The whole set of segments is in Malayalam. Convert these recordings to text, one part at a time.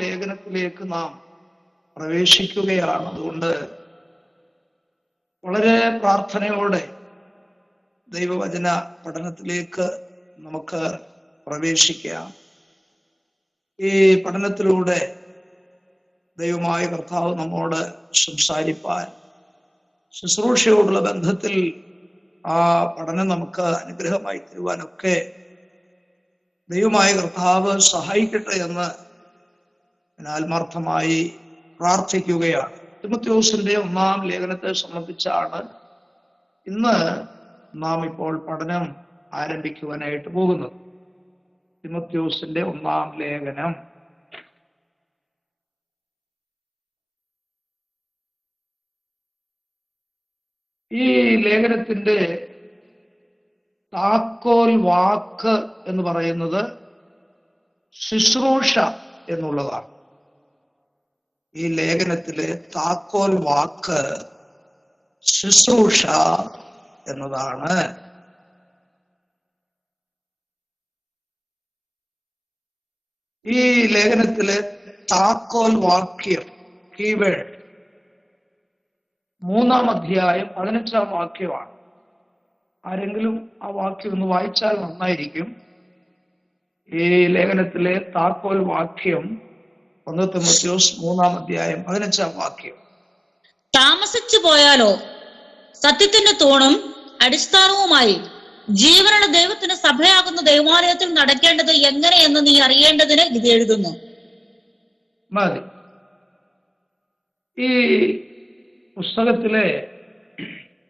ലേഖനത്തിലേക്ക് നാം പ്രവേശിക്കുകയാണ്. അതുകൊണ്ട് വളരെ പ്രാർത്ഥനയോടെ ദൈവവചന പഠനത്തിലേക്ക് നമുക്ക് പ്രവേശിക്കാം. ഈ പഠനത്തിലൂടെ ദൈവമായ കർത്താവ് നമ്മോട് സംസാരിപ്പാൻ, ശുശ്രൂഷയോടുള്ള ബന്ധത്തിൽ ആ പഠനം നമുക്ക് അനുഗ്രഹമായി തരുവാനൊക്കെ ദൈവമായ കർത്താവ് സഹായിക്കട്ടെ എന്ന് ഞാൻ ആത്മാർത്ഥമായി പ്രാർത്ഥിക്കുകയാണ്. തിമോഥെയോസിന്റെ 1-ാം ലേഖനത്തെ സംബന്ധിച്ചാണ് ഇന്ന് നാം ഇപ്പോൾ പഠനം ആരംഭിക്കുവാനായിട്ട് പോകുന്നത്. തിമോഥെയോസിന്റെ 1-ാം ലേഖനം ഈ ലേഖനത്തിന്റെ താക്കോൽ വാക്ക് എന്ന് പറയുന്നത് ശുശ്രൂഷ എന്നുള്ളതാണ്. ഈ ലേഖനത്തിലെ താക്കോൽ വാക്ക് ശുശ്രൂഷ എന്നതാണ്. ഈ ലേഖനത്തിലെ താക്കോൽ വാക്യം, കീവേഡ്, 3-ാം അധ്യായം 15-ാം വാക്യമാണ്. ആരെങ്കിലും ആ വാക്യം ഒന്ന് വായിച്ചാൽ നന്നായിരിക്കും. ഈ ലേഖനത്തിലെ താക്കോൽ വാക്യം 1 തിമോഥെയോസ് 3-ാം അധ്യായം 15-ാം വാക്യം. താമസിച്ചു പോയാലോ സത്യത്തിന്റെ തൂണും അടിസ്ഥാനവുമായി ജീവനുള്ള ദൈവത്തിന് സഭയാകുന്ന ദൈവാലയത്തിൽ നടക്കേണ്ടത് എങ്ങനെയെന്ന് നീ അറിയേണ്ടതിന് ഇത് എഴുതുന്നു. മതി. ഈ പുസ്തകത്തിലെ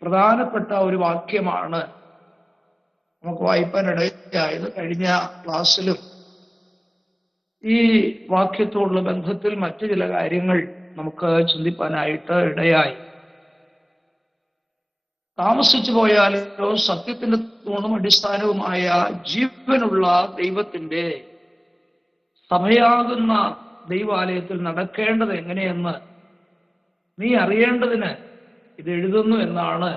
പ്രധാനപ്പെട്ട ഒരു വാക്യമാണ് നമുക്ക് വായിപ്പാനിടയായത്. കഴിഞ്ഞ ക്ലാസ്സിലും ഈ വാക്യത്തോടുള്ള ബന്ധത്തിൽ മറ്റു ചില കാര്യങ്ങൾ നമുക്ക് ചിന്തിപ്പാനായിട്ട് ഇടയായി. താമസിച്ചു പോയാലോ സത്യത്തിന്റെ തൂണും അടിസ്ഥാനവുമായ ജീവനുള്ള ദൈവത്തിന്റെ സഭയാകുന്ന ദൈവാലയത്തിൽ നടക്കേണ്ടത് എങ്ങനെയെന്ന് നീ അറിയേണ്ടതിന് ഇത് എഴുതുന്നു എന്നാണ്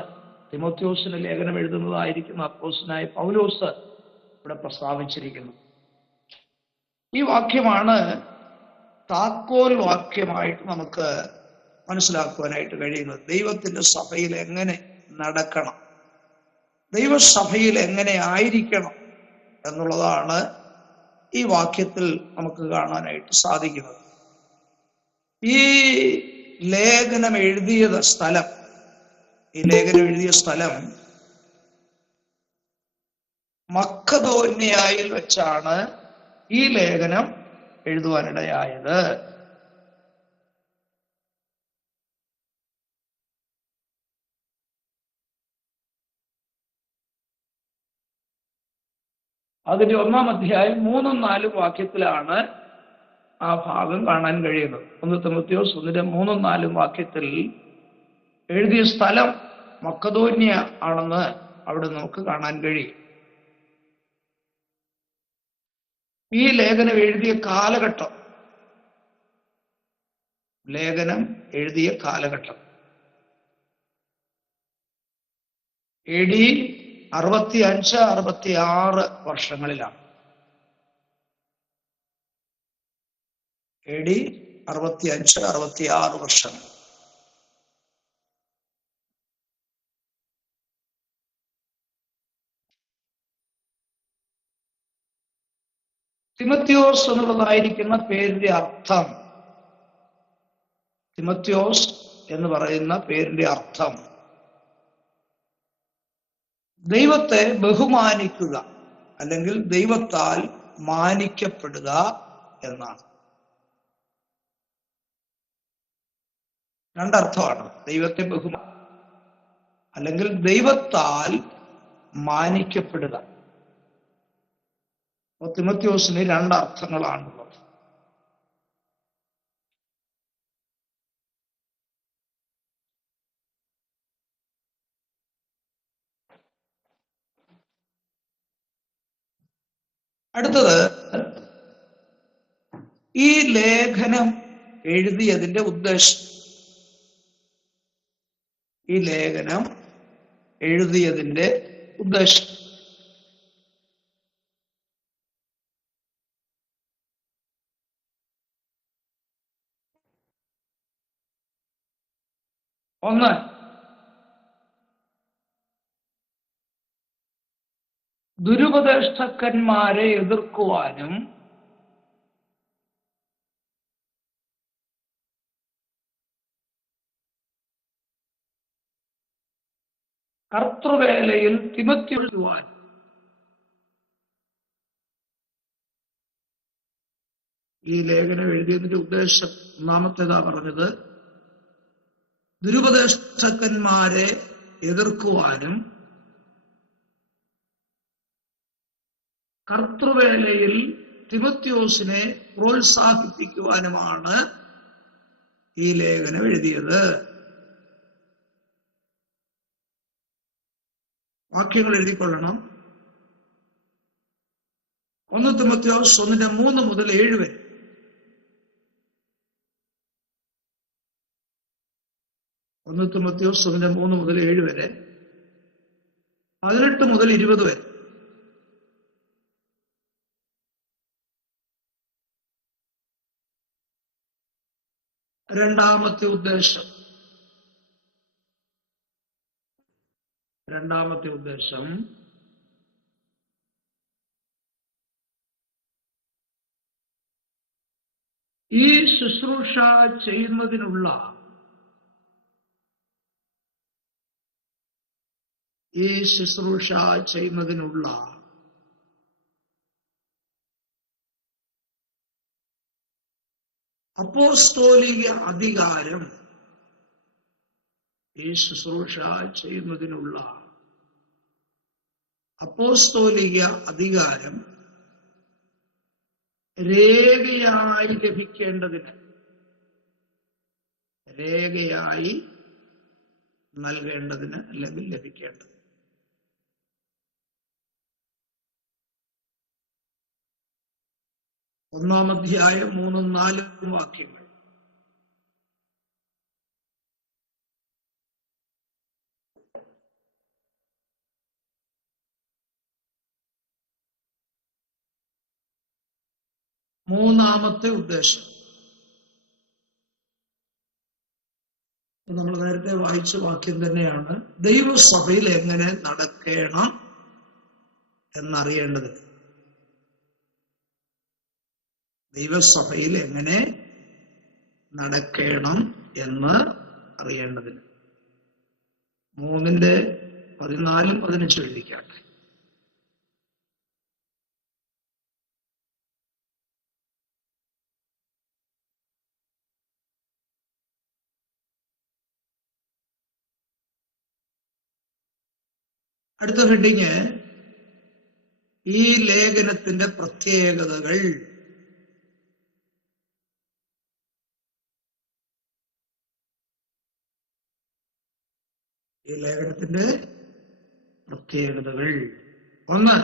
തിമോഥെയോസിന് ലേഖനം എഴുതുന്നതായിരിക്കുന്ന അപ്പോസ്തലനായ പൗലോസ് ഇവിടെ പ്രസ്താവിച്ചിരിക്കുന്നത്. ഈ വാക്യമാണ് താക്കോൽ വാക്യമായിട്ട് നമുക്ക് മനസ്സിലാക്കുവാനായിട്ട് കഴിയുന്നത്. ദൈവത്തിന്റെ സഭയിൽ എങ്ങനെ നടക്കണം, ദൈവസഭയിൽ എങ്ങനെ ആയിരിക്കണം എന്നുള്ളതാണ് ഈ വാക്യത്തിൽ നമുക്ക് കാണാനായിട്ട് സാധിക്കുന്നത്. ഈ ലേഖനം എഴുതിയ സ്ഥലം മക്കദോന്യയിൽ വെച്ചാണ് ഈ ലേഖനം എഴുതുവാനിടയായത്. അതിന്റെ 1-ാം അധ്യായം 3-4 വാക്യത്തിലാണ് ആ ഭാഗം കാണാൻ കഴിയുന്നത്. 1 തിമോഥെയോസ് 1-3-4 വാക്യത്തിൽ എഴുതിയ സ്ഥലം മക്കദോന്യ ആണെന്ന് അവിടെ നമുക്ക് കാണാൻ കഴിയും. ഈ ലേഖനം എഴുതിയ കാലഘട്ടം AD 65-66 വർഷങ്ങളിലാണ്. AD 65-66 വർഷങ്ങൾ. തിമോഥെയോസ് എന്നുള്ളതായിരിക്കുന്ന പേരിന്റെ അർത്ഥം, തിമോഥെയോസ് എന്ന് പറയുന്ന പേരിന്റെ അർത്ഥം ദൈവത്തെ ബഹുമാനിക്കുക അല്ലെങ്കിൽ ദൈവത്താൽ മാനിക്കപ്പെടുക എന്നാണ്. രണ്ടർത്ഥമാണ്. ദൈവത്തെ അല്ലെങ്കിൽ ദൈവത്താൽ മാനിക്കപ്പെടുക. തിമോഥെയോസിന് 2 അർത്ഥങ്ങളാണുള്ളത്. അടുത്തത്, ഈ ലേഖനം എഴുതിയതിന്റെ ഉദ്ദേശം. ഒന്ന്, ദുരുപദേഷ്ടക്കന്മാരെ എതിർക്കുവാനും കർത്തൃവേലയിൽ തിമത്തിയൊഴുവാൻ. ഈ ലേഖനം എഴുതിയതിന്റെ ഉദ്ദേശം ഒന്നാമത്തേതാ പറഞ്ഞത്, ദുരുപദേഷ്ടക്കന്മാരെ എതിർക്കുവാനും കർത്തൃവേലയിൽ തിമത്യോസിനെ പ്രോത്സാഹിപ്പിക്കുവാനുമാണ് ഈ ലേഖനം എഴുതിയത്. വാക്യങ്ങൾ എഴുതിക്കൊള്ളണം. 1 തിമോഥെയോസ് 1:3 മുതൽ 7 വരെ. 1 തിമോഥെയോസ് 1:3 മുതൽ 7 വരെ, 18 മുതൽ 20 വരെ. രണ്ടാമത്തെ ഉദ്ദേശം ഈ ശുശ്രൂഷ ചെയ്യുന്നതിനുള്ള അപ്പോസ്തോലിക അധികാരം, ഈ ശുശ്രൂഷ ചെയ്യുന്നതിനുള്ള അപ്പോസ്തോലിക അധികാരം രേഖയായി ലഭിക്കേണ്ടതിന്, രേഖയായി നൽകേണ്ടതിന് അല്ലെങ്കിൽ ലഭിക്കേണ്ടത്. ഒന്നാം അധ്യായം 3-4 വാക്യങ്ങൾ. മൂന്നാമത്തെ ഉദ്ദേശം നമ്മൾ നേരത്തെ വായിച്ച വാക്യം തന്നെയാണ്. ദൈവസഭയിൽ എങ്ങനെ നടക്കണം എന്നറിയേണ്ടത്. ദൈവസഭയിൽ എങ്ങനെ നടക്കണം എന്ന് അറിയേണ്ടതിന്. 3:14-15 എഴുതിക്കാട്ടെ. അടുത്ത ഹെഡിങ്, ഈ ലേഖനത്തിന്റെ പ്രത്യേകതകൾ. ഈ ലേഖനത്തിന്റെ പ്രത്യേകതകൾ. 1,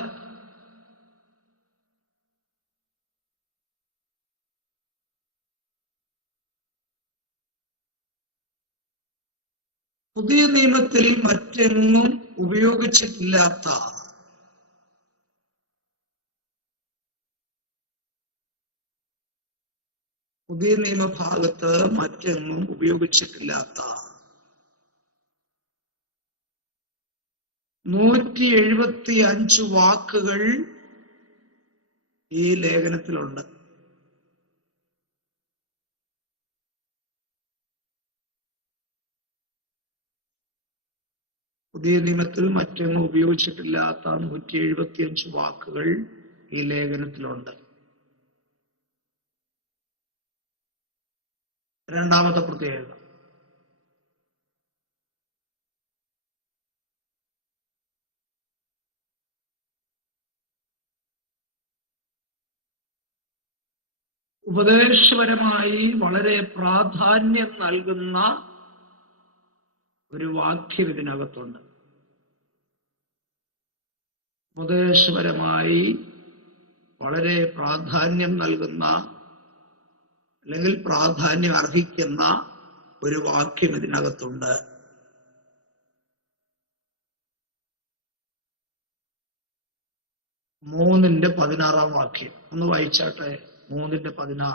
പുതിയ നിയമത്തിൽ മറ്റെങ്ങും ഉപയോഗിച്ചിട്ടില്ലാത്ത പുതിയ നിയമഭാഗത്ത് മറ്റെങ്ങും ഉപയോഗിച്ചിട്ടില്ലാത്ത 175 വാക്കുകൾ ഈ ലേഖനത്തിലുണ്ട്. പുതിയ നിയമത്തിൽ മറ്റെങ്ങും ഉപയോഗിച്ചിട്ടില്ലാത്ത 175 വാക്കുകൾ ഈ ലേഖനത്തിലുണ്ട്. രണ്ടാമത്തെ പ്രത്യേകത, ഉപദേശപരമായി വളരെ പ്രാധാന്യം നൽകുന്ന ഒരു വാക്യം ഇതിനകത്തുണ്ട്. ഉപദേശപരമായി വളരെ പ്രാധാന്യം നൽകുന്ന അല്ലെങ്കിൽ പ്രാധാന്യം അർഹിക്കുന്ന ഒരു വാക്യം ഇതിനകത്തുണ്ട്. 3:16 വാക്യം ഒന്ന് വായിച്ചാട്ടെ. 3:16.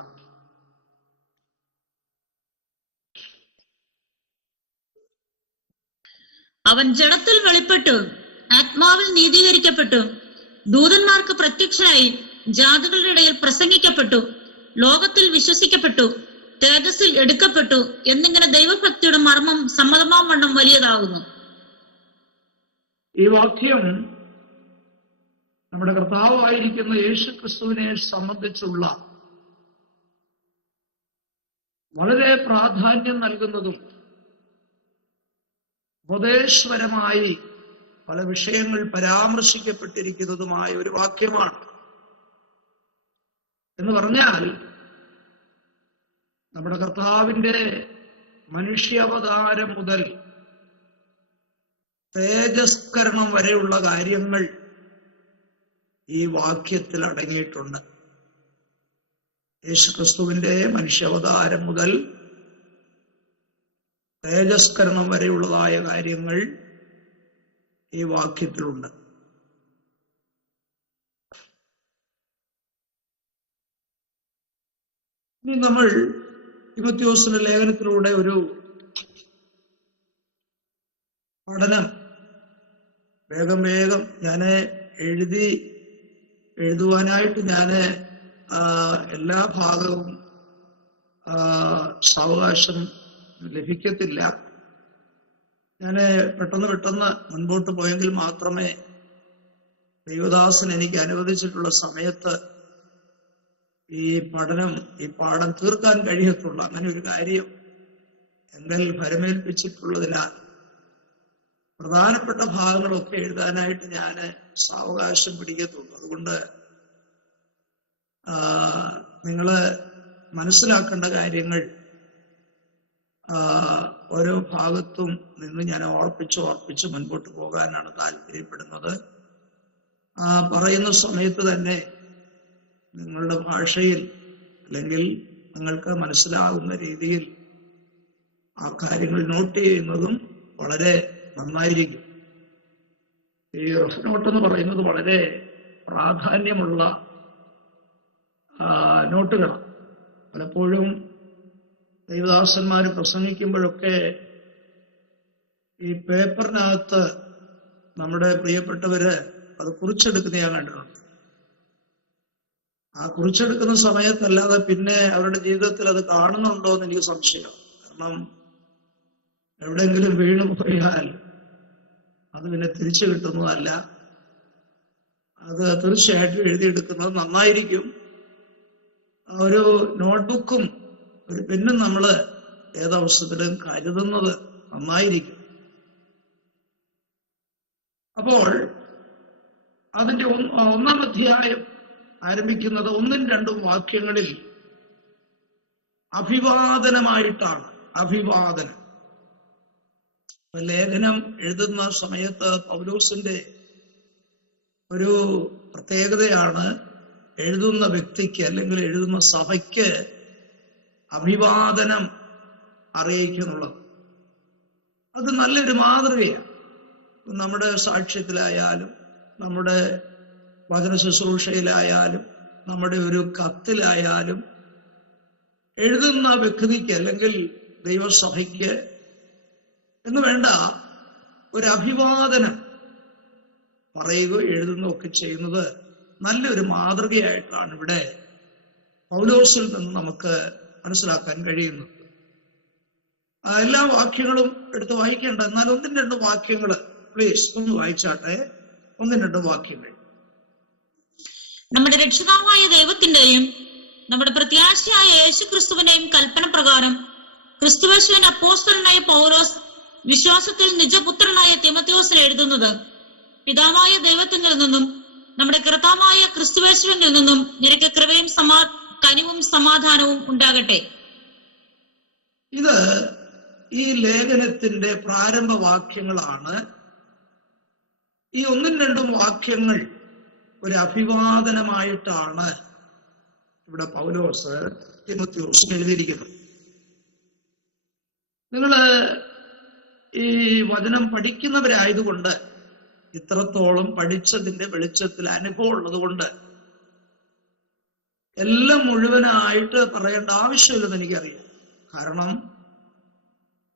അവൻ ജഡത്തിൽ വെളിപ്പെട്ടു, ആത്മാവിൽ നീതീകരിക്കപ്പെട്ടു, ദൂതന്മാർക്ക് പ്രത്യക്ഷനായി, ജാതികളുടെ ഇടയിൽ പ്രസംഗിക്കപ്പെട്ടു, ലോകത്തിൽ വിശ്വസിക്കപ്പെട്ടു, തേജസ്സിൽ എടുക്കപ്പെട്ടു എന്നിങ്ങനെ ദൈവഭക്തിയുടെ മർമ്മം സമ്മതമാം വണ്ണം വലിയതാകുന്നു. ഈ വാക്യം നമ്മുടെ കർത്താവായിരിക്കുന്ന യേശു ക്രിസ്തുവിനെ സംബന്ധിച്ചുള്ള വളരെ പ്രാധാന്യം നൽകുന്നതും ഉപദേശപരമായി പല വിഷയങ്ങൾ പരാമർശിക്കപ്പെട്ടിരിക്കുന്നതുമായ ഒരു വാക്യമാണ്. എന്ന് പറഞ്ഞാൽ നമ്മുടെ കർത്താവിന്റെ മനുഷ്യാവതാരം മുതൽ തേജസ്കരണം വരെയുള്ള കാര്യങ്ങൾ ഈ വാക്യത്തിൽ അടങ്ങിയിട്ടുണ്ട്. യേശുക്രിസ്തുവിന്റെ മനുഷ്യാവതാരം മുതൽ തേജസ്കരണം വരെയുള്ളതായ കാര്യങ്ങൾ ഈ വാക്യത്തിലുണ്ട്. ഇനി നമ്മൾ തിമോഥെയോസിന്റെ ലേഖനത്തിലൂടെ ഒരു പഠനം വേഗം ഞാൻ എഴുതുവാനായിട്ട് എല്ലാ ഭാഗവും സാവകാശം ലഭിക്കത്തില്ല. ഞാൻ പെട്ടെന്ന് മുൻപോട്ട് പോയെങ്കിൽ മാത്രമേ ദൈവദാസൻ എനിക്ക് അനുവദിച്ചിട്ടുള്ള സമയത്ത് ഈ പാഠം തീർക്കാൻ കഴിയത്തുള്ളൂ. അങ്ങനെ ഒരു കാര്യം എങ്കിൽ ഭരമേൽപ്പിച്ചിട്ടുള്ളതിനാൽ പ്രധാനപ്പെട്ട ഭാഗങ്ങളൊക്കെ എഴുതാനായിട്ട് ഞാൻ സാവകാശം പിടിക്കത്തുള്ളൂ. അതുകൊണ്ട് നിങ്ങള് മനസ്സിലാക്കേണ്ട കാര്യങ്ങൾ ഓരോ ഭാഗത്തും നിന്ന് ഞാൻ ഓർപ്പിച്ച് മുൻപോട്ട് പോകാനാണ് താല്പര്യപ്പെടുന്നത്. പറയുന്ന സമയത്ത് തന്നെ നിങ്ങളുടെ ഭാഷയിൽ അല്ലെങ്കിൽ നിങ്ങൾക്ക് മനസ്സിലാകുന്ന രീതിയിൽ ആ കാര്യങ്ങൾ നോട്ട് ചെയ്യുന്നതും വളരെ നന്നായിരിക്കും. ഈ റഫ് നോട്ട് എന്ന് പറയുന്നത് വളരെ പ്രാധാന്യമുള്ള നോട്ടുകളാണ്. പലപ്പോഴും ദൈവദാസന്മാർ പ്രസംഗിക്കുമ്പോഴൊക്കെ ഈ പേപ്പറിനകത്ത് നമ്മുടെ പ്രിയപ്പെട്ടവര് അത് കുറിച്ചെടുക്കുന്ന ഞാൻ കണ്ടിട്ടുണ്ട്. ആ കുറിച്ചെടുക്കുന്ന സമയത്തല്ലാതെ പിന്നെ അവരുടെ ജീവിതത്തിൽ അത് കാണുന്നുണ്ടോ എന്ന് എനിക്ക് സംശയം. കാരണം എവിടെയെങ്കിലും വീണു പോയാൽ അത് പിന്നെ തിരിച്ചു കിട്ടുന്നതല്ല. അത് തീർച്ചയായിട്ടും എഴുതിയെടുക്കുന്നത് നന്നായിരിക്കും. ഒരു നോട്ട്ബുക്കും ഒരു പെന്നും നമ്മൾ ഏതവസരത്തിലും കരുതുന്നത് നന്നായിരിക്കും. അപ്പോൾ അതിന്റെ ഒന്നാം അധ്യായം ആരംഭിക്കുന്നത് 1-2 വാക്യങ്ങളിൽ അഭിവാദനമായിട്ടാണ്. അഭിവാദനം ലേഖനം എഴുതുന്ന സമയത്ത് പൗലോസിന്റെ ഒരു പ്രത്യേകതയാണ് എഴുതുന്ന വ്യക്തിക്ക് അല്ലെങ്കിൽ എഴുതുന്ന സഭയ്ക്ക് അഭിവാദനം അറിയിക്കുന്നുള്ളത്. അത് നല്ലൊരു മാതൃകയാണ്. നമ്മുടെ സാക്ഷ്യത്തിലായാലും നമ്മുടെ വചന ശുശ്രൂഷയിലായാലും നമ്മുടെ ഒരു കത്തിലായാലും എഴുതുന്ന വ്യക്തിക്ക് അല്ലെങ്കിൽ ദൈവസഭയ്ക്ക് എന്ന് വേണ്ട ഒരു അഭിവാദനം പറയുക എഴുതുന്നതൊക്കെ ചെയ്യുന്നത് നല്ലൊരു മാതൃകയായിട്ടാണ് ഇവിടെ പൗലോസിൽ നിന്ന് നമുക്ക് മനസ്സിലാക്കാൻ കഴിയുന്നത്. എല്ലാ വാക്യങ്ങളും എടുത്ത് വായിക്കേണ്ട, എന്നാൽ 1-2 വാക്യങ്ങൾ പ്ലീസ് ഒന്ന് വായിച്ചാട്ടെ. 1-2 വാക്യങ്ങൾ. നമ്മുടെ രക്ഷിതാവായ ദൈവത്തിന്റെയും നമ്മുടെ പ്രത്യാശയായ യേശുക്രിസ്തുവിന്റെയും കൽപ്പന പ്രകാരം ക്രിസ്തുയേശുവിൻ അപ്പോസ്തലനായ പൗലോസ് വിശ്വാസത്തിൽ നിജപുത്രനായ തിമോഥെയോസിന് എഴുതുന്നത്, പിതാവായ ദൈവത്തിൽ നിന്നും നമ്മുടെ കർത്താവായ ക്രിസ്തുയേശുവിൽ നിന്നും നിനക്ക് കൃപയും കനിവും സമാധാനവും ഉണ്ടാകട്ടെ. ഇത് ഈ ലേഖനത്തിന്റെ പ്രാരംഭ വാക്യങ്ങളാണ്. ഈ 1-2 വാക്യങ്ങൾ ഒരു അഭിവാദനമായിട്ടാണ് ഇവിടെ പൗലോസ് തിമോഥെയോസിന് എഴുതിയിരിക്കുന്നത്. നിങ്ങള് ഈ വചനം പഠിക്കുന്നവരായതുകൊണ്ട്, ഇത്രത്തോളം പഠിച്ചതിന്റെ വെളിച്ചത്തിൽ അനുഭവം ഉള്ളത് കൊണ്ട് എല്ലാം മുഴുവനായിട്ട് പറയേണ്ട ആവശ്യമില്ലെന്ന് എനിക്കറിയാം. കാരണം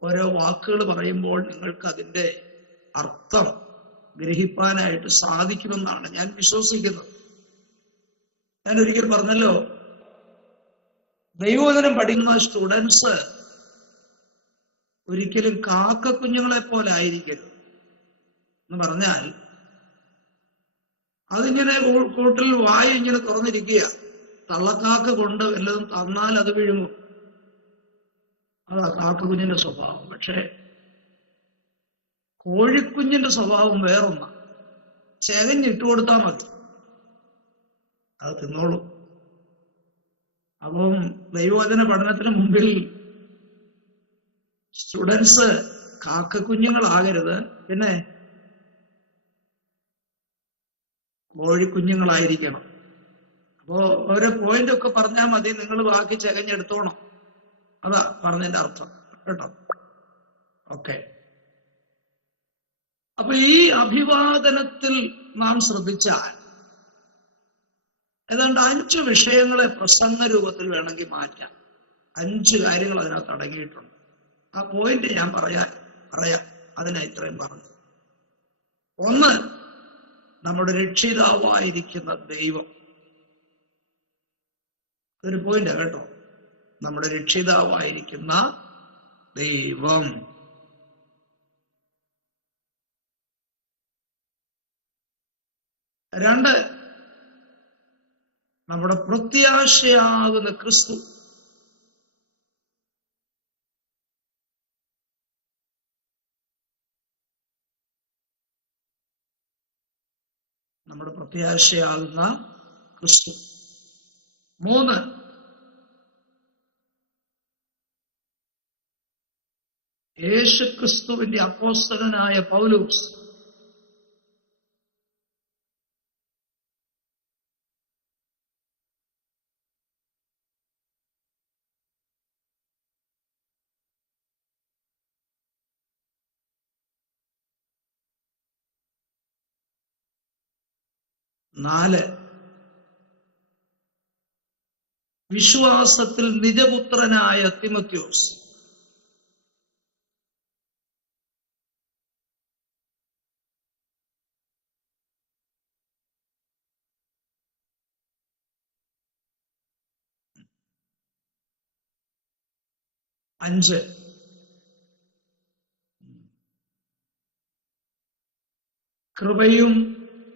ഓരോ വാക്കുകൾ പറയുമ്പോൾ നിങ്ങൾക്ക് അതിൻ്റെ അർത്ഥം ഗ്രഹിപ്പാനായിട്ട് സാധിക്കുമെന്നാണ് ഞാൻ വിശ്വസിക്കുന്നത്. ഞാൻ ഒരിക്കൽ പറഞ്ഞല്ലോ, ദൈവവചനം പഠിക്കുന്ന സ്റ്റുഡൻസ് ഒരിക്കലും കാക്ക കുഞ്ഞുങ്ങളെ പോലെ ആയിരിക്കരുത്. എന്ന് പറഞ്ഞാൽ അതിങ്ങനെ കൂട്ടിൽ വായ ഇങ്ങനെ തുറന്നിരിക്കുക, തള്ളക്കാക്ക കൊണ്ട് വല്ലതും തന്നാൽ അത് വിഴുങ്ങും. അതാ കാക്ക കുഞ്ഞിന്റെ സ്വഭാവം. പക്ഷെ കോഴിക്കുഞ്ഞിന്റെ സ്വഭാവം വേറൊന്നാ. ചെകഞ്ഞിട്ട് കൊടുത്താൽ മതി, അത് തിന്നോളും. അപ്പം ദൈവവചന പഠനത്തിന് മുമ്പിൽ സ്റ്റുഡൻസ് കാക്കക്കുഞ്ഞുങ്ങളാകരുത്, പിന്നെ കോഴിക്കുഞ്ഞുങ്ങളായിരിക്കണം. അപ്പോ ഓരോ പോയിന്റ് ഒക്കെ പറഞ്ഞാൽ മതി, നിങ്ങൾ ബാക്കി ചെകഞ്ഞെടുത്തോണം. അതാ പറഞ്ഞതിന്റെ അർത്ഥം കേട്ടോ. ഓക്കെ. അപ്പൊ ഈ അഭിവാദനത്തിൽ നാം ശ്രദ്ധിച്ചാൽ ഏതാണ്ട് 5 വിഷയങ്ങളെ പ്രസംഗ രൂപത്തിൽ വേണമെങ്കിൽ മാറ്റാം. 5 കാര്യങ്ങൾ അതിനകത്ത് അടങ്ങിയിട്ടുണ്ട്. ആ പോയിന്റ് ഞാൻ പറയാം. അതിനാ ഇത്രയും പറഞ്ഞു. 1, നമ്മുടെ രക്ഷിതാവായിരിക്കുന്ന ദൈവം. ഒരു പോയിന്റ് കേട്ടോ, നമ്മുടെ രക്ഷിതാവായിരിക്കുന്ന ദൈവം. 2, നമ്മുടെ പ്രത്യാശയാകുന്ന ക്രിസ്തു. 3, യേശുക്രിസ്തുവിന്റെ അപ്പോസ്തലനായ പൗലോസ്. 4, വിശ്വാസത്തിൽ നിജപുത്രനായ തിമോത്തിയോസ്. 5, കൃപയും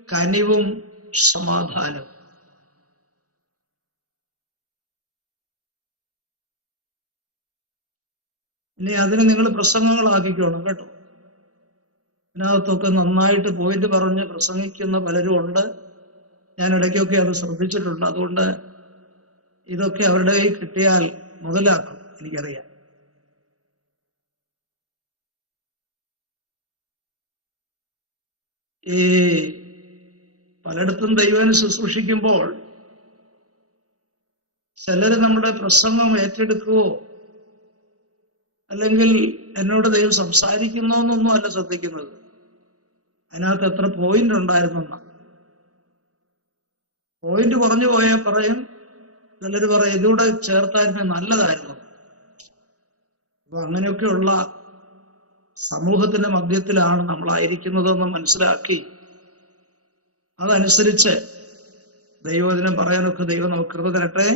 കനിവും സമാധാനം. ഇനി അതിന് നിങ്ങൾ പ്രസംഗങ്ങളാക്കിക്കോണം കേട്ടോ. ഇതിനകത്തൊക്കെ നന്നായിട്ട് പോയിന്റ് പറഞ്ഞ് പ്രസംഗിക്കുന്ന പലരും ഉണ്ട്. ഞാൻ ഇടയ്ക്കൊക്കെ അത് ശ്രദ്ധിച്ചിട്ടുണ്ട്. അതുകൊണ്ട് ഇതൊക്കെ അവരുടെ കയ്യിൽ കിട്ടിയാൽ മുതലാക്കും, എനിക്കറിയാം. ഈ പലയിടത്തും ദൈവം ശുശ്രൂഷിക്കുമ്പോൾ ചിലര് നമ്മുടെ പ്രസംഗം ഏറ്റെടുക്കുവോ അല്ലെങ്കിൽ എന്നോട് ദൈവം സംസാരിക്കുന്നോ എന്നൊന്നും അല്ല ശ്രദ്ധിക്കുന്നത്, അതിനകത്ത് എത്ര പോയിന്റ് ഉണ്ടായിരുന്നെന്ന. പോയിന്റ് കുറഞ്ഞു പോയാൽ പറയും, ചിലര് പറയും ഇതുകൂടെ ചേർത്തായിരുന്നെ നല്ലതായിരുന്നു. അപ്പൊ അങ്ങനെയൊക്കെയുള്ള സമൂഹത്തിന്റെ മധ്യത്തിലാണ് നമ്മളായിരിക്കുന്നതെന്ന് മനസ്സിലാക്കി അതനുസരിച്ച് ദൈവവചനം പറയാനൊക്കെ ദൈവം നമുക്ക് കൃപ തരട്ടെ.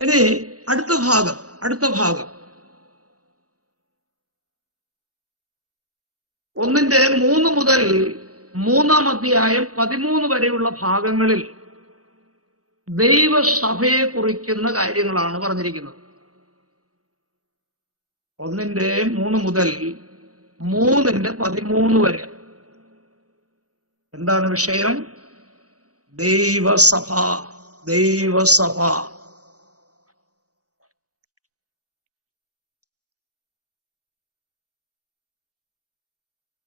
ഇനി അടുത്ത ഭാഗം 1:3 മുതൽ 3-ാം അധ്യായം 13 വരെയുള്ള ഭാഗങ്ങളിൽ ദൈവസഭയെ കുറിക്കുന്ന കാര്യങ്ങളാണ് പറഞ്ഞിരിക്കുന്നത്. 1:3 മുതൽ 3:13 വരെ. എന്താണ് വിഷയം? ദൈവസഭ.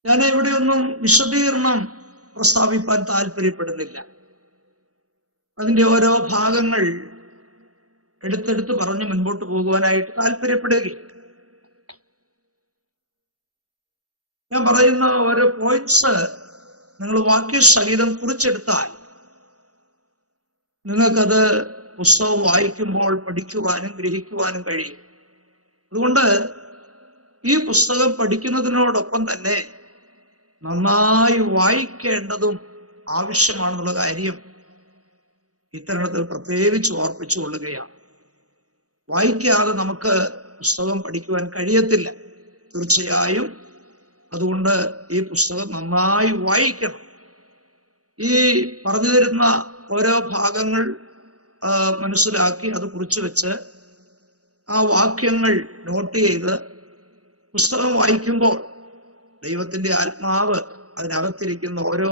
ഞാൻ ഇവിടെയൊന്നും വിശദീകരണം പ്രസ്താവിപ്പാൻ താല്പര്യപ്പെടുന്നില്ല. അതിന്റെ ഓരോ ഭാഗങ്ങൾ എടുത്തെടുത്ത് പറഞ്ഞ് മുൻപോട്ട് പോകുവാനായിട്ട് താല്പര്യപ്പെടുകയും ഞാൻ പറയുന്ന ഓരോ പോയിന്റ്സ് നിങ്ങൾ വാക്യസഹിതം കുറിച്ചെടുത്താൽ നിങ്ങൾക്കത് പുസ്തകം വായിക്കുമ്പോൾ പഠിക്കുവാനും ഗ്രഹിക്കുവാനും കഴിയും. അതുകൊണ്ട് ഈ പുസ്തകം പഠിക്കുന്നതിനോടൊപ്പം തന്നെ നന്നായി വായിക്കേണ്ടതും ആവശ്യമാണെന്നുള്ള കാര്യം ഇത്തരണത്തിൽ പ്രത്യേകിച്ച് ഓർപ്പിച്ചു കൊള്ളുകയാണ്. വായിക്കാതെ നമുക്ക് പുസ്തകം പഠിക്കുവാൻ കഴിയത്തില്ല, തീർച്ചയായും. അതുകൊണ്ട് ഈ പുസ്തകം നന്നായി വായിക്കണം. ഈ പറഞ്ഞു തരുന്ന ഓരോ ഭാഗങ്ങൾ മനസ്സിലാക്കി അത് കുറിച്ചു വെച്ച് ആ വാക്യങ്ങൾ നോട്ട് ചെയ്ത് പുസ്തകം വായിക്കുമ്പോൾ ദൈവത്തിന്റെ ആത്മാവ് അതിനകത്തിരിക്കുന്ന ഓരോ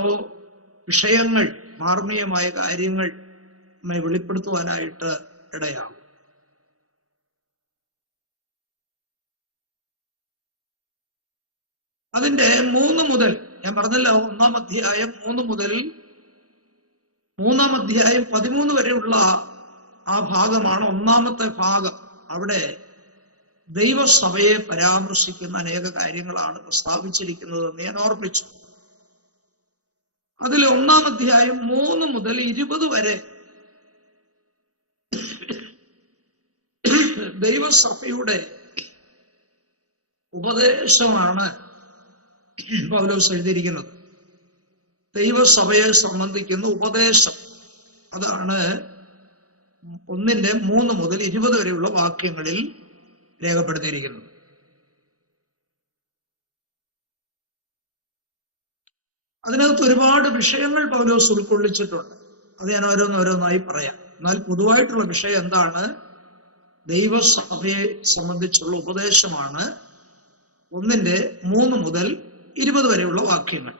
വിഷയങ്ങൾ, മാർമീയമായ കാര്യങ്ങൾ നമ്മെ വെളിപ്പെടുത്തുവാനായിട്ട് ഇടയാകും. അതിന്റെ 3 മുതൽ, ഞാൻ പറഞ്ഞല്ലോ, 1-ാം അധ്യായം 3 മുതൽ 3-ാം അധ്യായം 13 വരെയുള്ള ആ ഭാഗമാണ് ഒന്നാമത്തെ ഭാഗം. അവിടെ ദൈവസഭയെ പരാമർശിക്കുന്ന അനേക കാര്യങ്ങളാണ് പ്രസ്താവിച്ചിരിക്കുന്നതെന്ന് ഞാൻ ഓർപ്പിച്ചു. അതിൽ 1-ാം അധ്യായം 3 മുതൽ 20 വരെ ദൈവസഭയുടെ ഉപദേശമാണ് പൗലോസ് എഴുതിയിരിക്കുന്നത്. ദൈവസഭയെ സംബന്ധിക്കുന്ന ഉപദേശം, അതാണ് 1-3 മുതൽ 20 വരെയുള്ള വാക്യങ്ങളിൽ രേഖപ്പെടുത്തിയിരിക്കുന്നത്. അതിനകത്ത് ഒരുപാട് വിഷയങ്ങൾ പൗലോസ് ഉൾക്കൊള്ളിച്ചിട്ടുണ്ട്. അത് ഞാൻ ഓരോന്നോരോന്നായി പറയാം. എന്നാൽ പൊതുവായിട്ടുള്ള വിഷയം എന്താണ്? ദൈവസഭയെ സംബന്ധിച്ചുള്ള ഉപദേശമാണ് 1-3 മുതൽ 20 വരെയുള്ള വാക്യങ്ങൾ.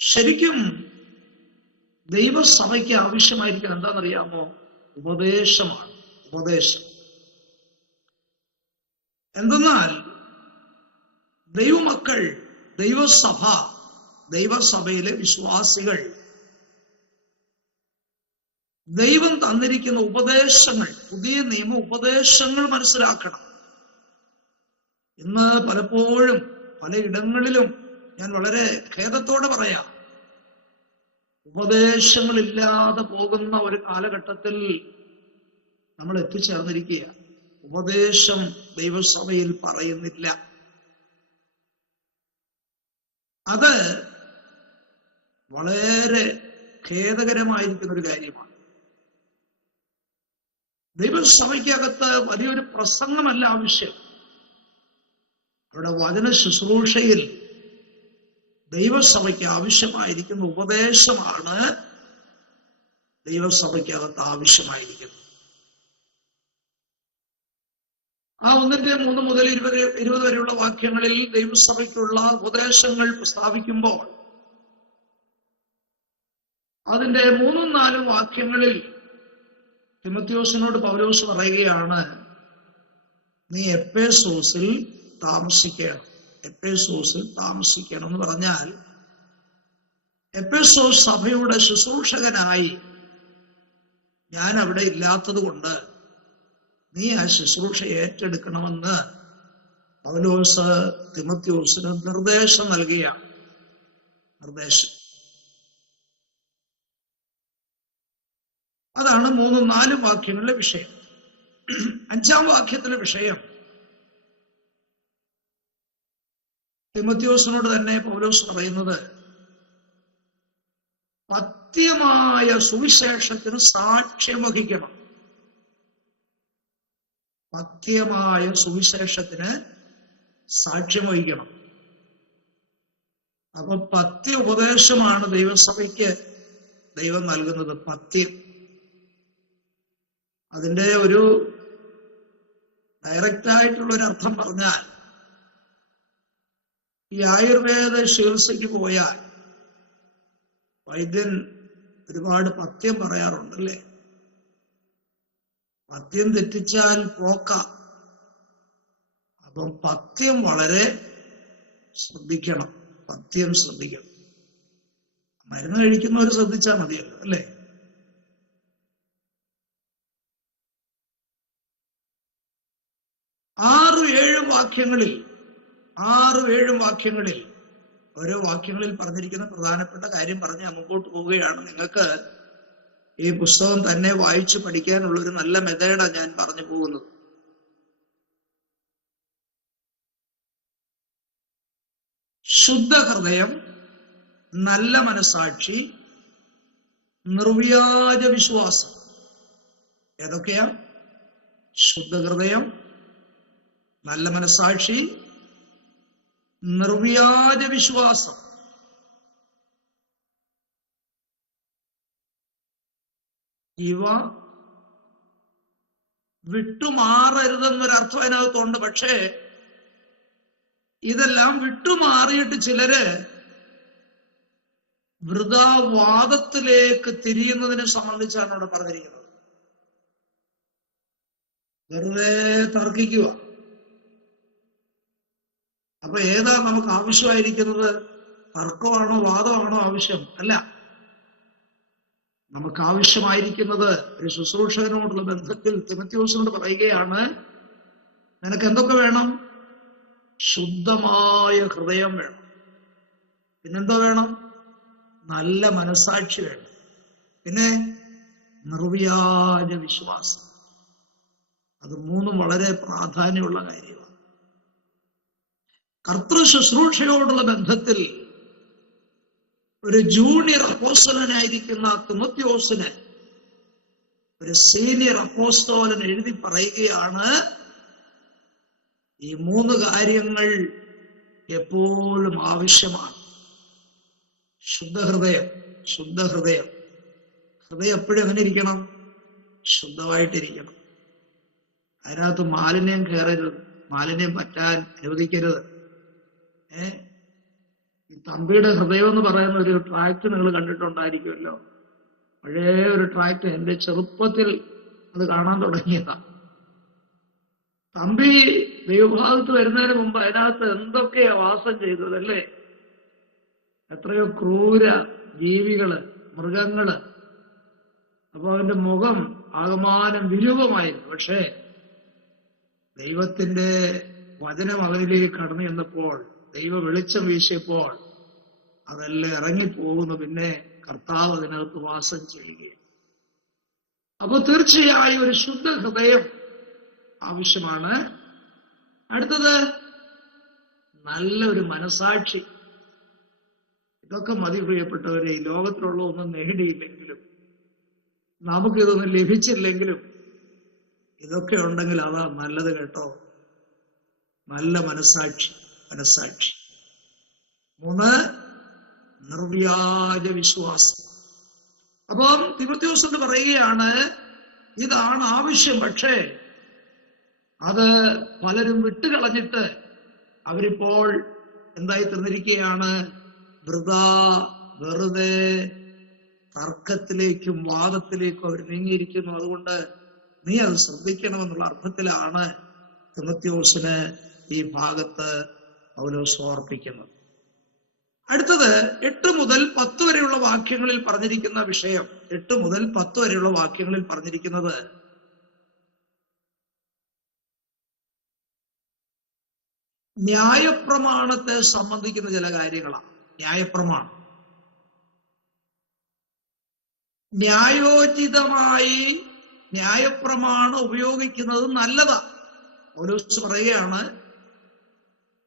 ശരിക്കും ദൈവസഭയ്ക്ക് ആവശ്യമായിരിക്കുന്നത് എന്താണെന്നറിയാമോ? ഉപദേശമാണ്. ഉപദേശം എന്തെന്നാൽ ദൈവമക്കൾ, ദൈവസഭ, ദൈവസഭയിലെ വിശ്വാസികൾ ദൈവം തന്നിരിക്കുന്ന ഉപദേശങ്ങൾ, പുതിയ നിയമ ഉപദേശങ്ങൾ മനസ്സിലാക്കണം. ഇന്ന് പലപ്പോഴും പലയിടങ്ങളിലും ഞാൻ വളരെ ഖേദത്തോടെ പറയാം, ഉപദേശങ്ങളില്ലാതെ പോകുന്ന ഒരു കാലഘട്ടത്തിൽ നമ്മൾ എത്തിച്ചേർന്നിരിക്കുക. ഉപദേശം ദൈവസഭയിൽ പറയുന്നില്ല. അത് വളരെ ഖേദകരമായിരിക്കുന്ന ഒരു കാര്യമാണ്. ദൈവസഭയ്ക്കകത്ത് വലിയൊരു പ്രസംഗമല്ല ആവശ്യം. അവിടെ വചന ശുശ്രൂഷയിൽ ദൈവസഭയ്ക്ക് ആവശ്യമായിരിക്കുന്ന ഉപദേശമാണ് ദൈവസഭയ്ക്കകത്ത് ആവശ്യമായിരിക്കുന്നത്. ആ 1-3 മുതൽ 20 വരെയുള്ള വാക്യങ്ങളിൽ ദൈവസഭയ്ക്കുള്ള ഉപദേശങ്ങൾ പ്രസ്താവിക്കുമ്പോൾ അതിന്റെ 3-4 വാക്യങ്ങളിൽ തിമോഥെയോസിനോട് പൗലോസ് പറയുകയാണ്, നീ എഫെസോസിൽ താമസിക്കണം. എഫെസോസിൽ താമസിക്കണം എന്ന് പറഞ്ഞാൽ എഫെസോസ് സഭയുടെ ശുശ്രൂഷകനായി ഞാൻ അവിടെ ഇല്ലാത്തത് കൊണ്ട് നീ ആ ശുശ്രൂഷ ഏറ്റെടുക്കണമെന്ന് പൗലോസ് തിമോഥെയോസിന് നിർദ്ദേശം നൽകുകയാണ്. നിർദ്ദേശം അതാണ് 3-4 വാക്യങ്ങളിലെ വിഷയം. 5-ാം വാക്യത്തിലെ വിഷയം തിമോഥെയോസിനോട് തന്നെ പൗലോസ് പറയുന്നത്, പഥ്യമായ സുവിശേഷത്തിന് സാക്ഷ്യം വഹിക്കണം. പഥ്യമായ സുവിശേഷത്തിന് സാക്ഷ്യം വഹിക്കണം. അപ്പൊ പഥ്യ ഉപദേശമാണ് ദൈവസഭയ്ക്ക് ദൈവം നൽകുന്നത്. പഥ്യം, അതിന്റെ ഒരു ഡയറക്റ്റ് ആയിട്ടുള്ള ഒരു അർത്ഥം പറഞ്ഞാൽ, ഈ ആയുർവേദ ചികിത്സയ്ക്ക് പോയാൽ വൈദ്യൻ ഒരുപാട് പഥ്യം പറയാറുണ്ടല്ലേ. പഥ്യം തെറ്റിച്ചാൽ പോക്ക. അപ്പം പഥ്യം വളരെ ശ്രദ്ധിക്കണം. പഥ്യം ശ്രദ്ധിക്കണം. മരുന്ന് കഴിക്കുന്നവർ ശ്രദ്ധിച്ചാൽ മതിയല്ലോ, അല്ലേ? ആറ് ഏഴ് വാക്യങ്ങളിൽ ഓരോ വാക്യങ്ങളിൽ പറഞ്ഞിരിക്കുന്ന പ്രധാനപ്പെട്ട കാര്യം പറഞ്ഞ് ഞാൻ മുമ്പോട്ട് പോവുകയാണ്. നിങ്ങൾക്ക് ഈ പുസ്തകം തന്നെ വായിച്ചു പഠിക്കാനുള്ള ഒരു നല്ല മെത്തേഡാണ് ഞാൻ പറഞ്ഞു പോകുന്നത്. ശുദ്ധ ഹൃദയം, നല്ല മനസാക്ഷി, നിർവ്യാജ വിശ്വാസം. ഏതൊക്കെയാ? ശുദ്ധ ഹൃദയം, നല്ല മനസാക്ഷി, നിർവ്യാജ വിശ്വാസം. ഇവ വിട്ടുമാറരുതെന്നൊരർത്ഥം അതിനകത്തുണ്ട്. പക്ഷേ ഇതെല്ലാം വിട്ടുമാറിയിട്ട് ചിലര് വൃഥാവാദത്തിലേക്ക് തിരിയുന്നതിനെ സംബന്ധിച്ചാണ് അവിടെ പറഞ്ഞിരിക്കുന്നത്. വെറുതെ തർക്കിക്കുക. അപ്പൊ ഏതാ നമുക്ക് ആവശ്യമായിരിക്കുന്നത്? തർക്കമാണോ വാദമാണോ ആവശ്യം? അല്ല, നമുക്ക് ആവശ്യമായിരിക്കുന്നത് ഒരു ശുശ്രൂഷകനോടുള്ള ബന്ധത്തിൽ തിമോഥെയോസിനോട് പറയുകയാണ്, നിനക്ക് എന്തൊക്കെ വേണം? ശുദ്ധമായ ഹൃദയം വേണം. പിന്നെന്തോ വേണം? നല്ല മനസാക്ഷി വേണം. പിന്നെ നിർവ്യാജ വിശ്വാസം. അത് മൂന്നും വളരെ പ്രാധാന്യമുള്ള കാര്യമാണ്. കർത്തൃ ശുശ്രൂഷയോടുള്ള ബന്ധത്തിൽ ഒരു ജൂനിയർ അപ്പോസ്തലനായിരിക്കുന്ന തിമോഥെയോസിന് ഒരു സീനിയർ അപ്പോസ്തലൻ എഴുതി പറയുകയാണ്, ഈ മൂന്ന് കാര്യങ്ങൾ എപ്പോഴും ആവശ്യമാണ്. ശുദ്ധഹൃദയം. ഹൃദയം എപ്പോഴും എങ്ങനെ ഇരിക്കണം? ശുദ്ധമായിട്ടിരിക്കണം. അതിനകത്ത് മാലിന്യം കയറരുത്, മാലിന്യം പറ്റാൻ അനുവദിക്കരുത്. ഈ തമ്പിയുടെ ഹൃദയം എന്ന് പറയുന്ന ഒരു ട്രാക്ട് നിങ്ങൾ കണ്ടിട്ടുണ്ടായിരിക്കുമല്ലോ. പഴയ ഒരു ട്രാക്ട്, എന്റെ ചെറുപ്പത്തിൽ അത് കാണാൻ തുടങ്ങിയതാ. തമ്പി ദൈവഭാഗത്ത് വരുന്നതിന് മുമ്പ് അതിനകത്ത് എന്തൊക്കെയാ വാസം ചെയ്തതല്ലേ? എത്രയോ ക്രൂര ജീവികള്, മൃഗങ്ങള്. അപ്പൊ അവന്റെ മുഖം ആകമാനം വിരൂപമായിരുന്നു. പക്ഷേ ദൈവത്തിന്റെ വചനം അവനിലേക്ക് കടന്നു ചെന്നപ്പോൾ, ദൈവ വെളിച്ചം വീശിയപ്പോൾ അതെല്ലാം ഇറങ്ങിപ്പോകുന്നു. പിന്നെ കർത്താവ് അതിനകത്ത് വാസം ചെയ്യുകയാണ്. അപ്പൊ തീർച്ചയായും ഒരു ശുദ്ധ ഹൃദയം ആവശ്യമാണ്. അടുത്തത് നല്ലൊരു മനസാക്ഷി. ഇതൊക്കെ മതി പ്രിയപ്പെട്ടവരെ. ഈ ലോകത്തിലുള്ള ഒന്നും നേടിയില്ലെങ്കിലും, നമുക്കിതൊന്നും ലഭിച്ചില്ലെങ്കിലും, ഇതൊക്കെ ഉണ്ടെങ്കിൽ അതാ നല്ലത് കേട്ടോ. നല്ല മനസാക്ഷി. 3, നിർവ്യാജ വിശ്വാസം. അപ്പം തിമോഥെയോസ് പറയുകയാണ്, ഇതാണ് ആവശ്യം. പക്ഷേ അത് പലരും വിട്ടുകളഞ്ഞിട്ട് അവരിപ്പോൾ എന്തായി തീർന്നിരിക്കുകയാണ്? വെറുതെ തർക്കത്തിലേക്കും വാദത്തിലേക്കും അവർ നീങ്ങിയിരിക്കുന്നു. അതുകൊണ്ട് നീ അത് ശ്രദ്ധിക്കണമെന്നുള്ള അർത്ഥത്തിലാണ് തിമോഥെയോസിന് ഈ ഭാഗത്ത് പൗലോസ് ഓർപ്പിക്കുന്നത്. അടുത്തത് 8 മുതൽ 10 വരെയുള്ള വാക്യങ്ങളിൽ പറഞ്ഞിരിക്കുന്ന വിഷയം. 8 മുതൽ 10 വരെയുള്ള വാക്യങ്ങളിൽ പറഞ്ഞിരിക്കുന്നത് ന്യായപ്രമാണത്തെ സംബന്ധിക്കുന്ന ചില കാര്യങ്ങളാണ്. ന്യായപ്രമാണം ന്യായോചിതമായി ന്യായപ്രമാണം ഉപയോഗിക്കുന്നത് നല്ലതാ. പൗലോസ് പറയുകയാണ്,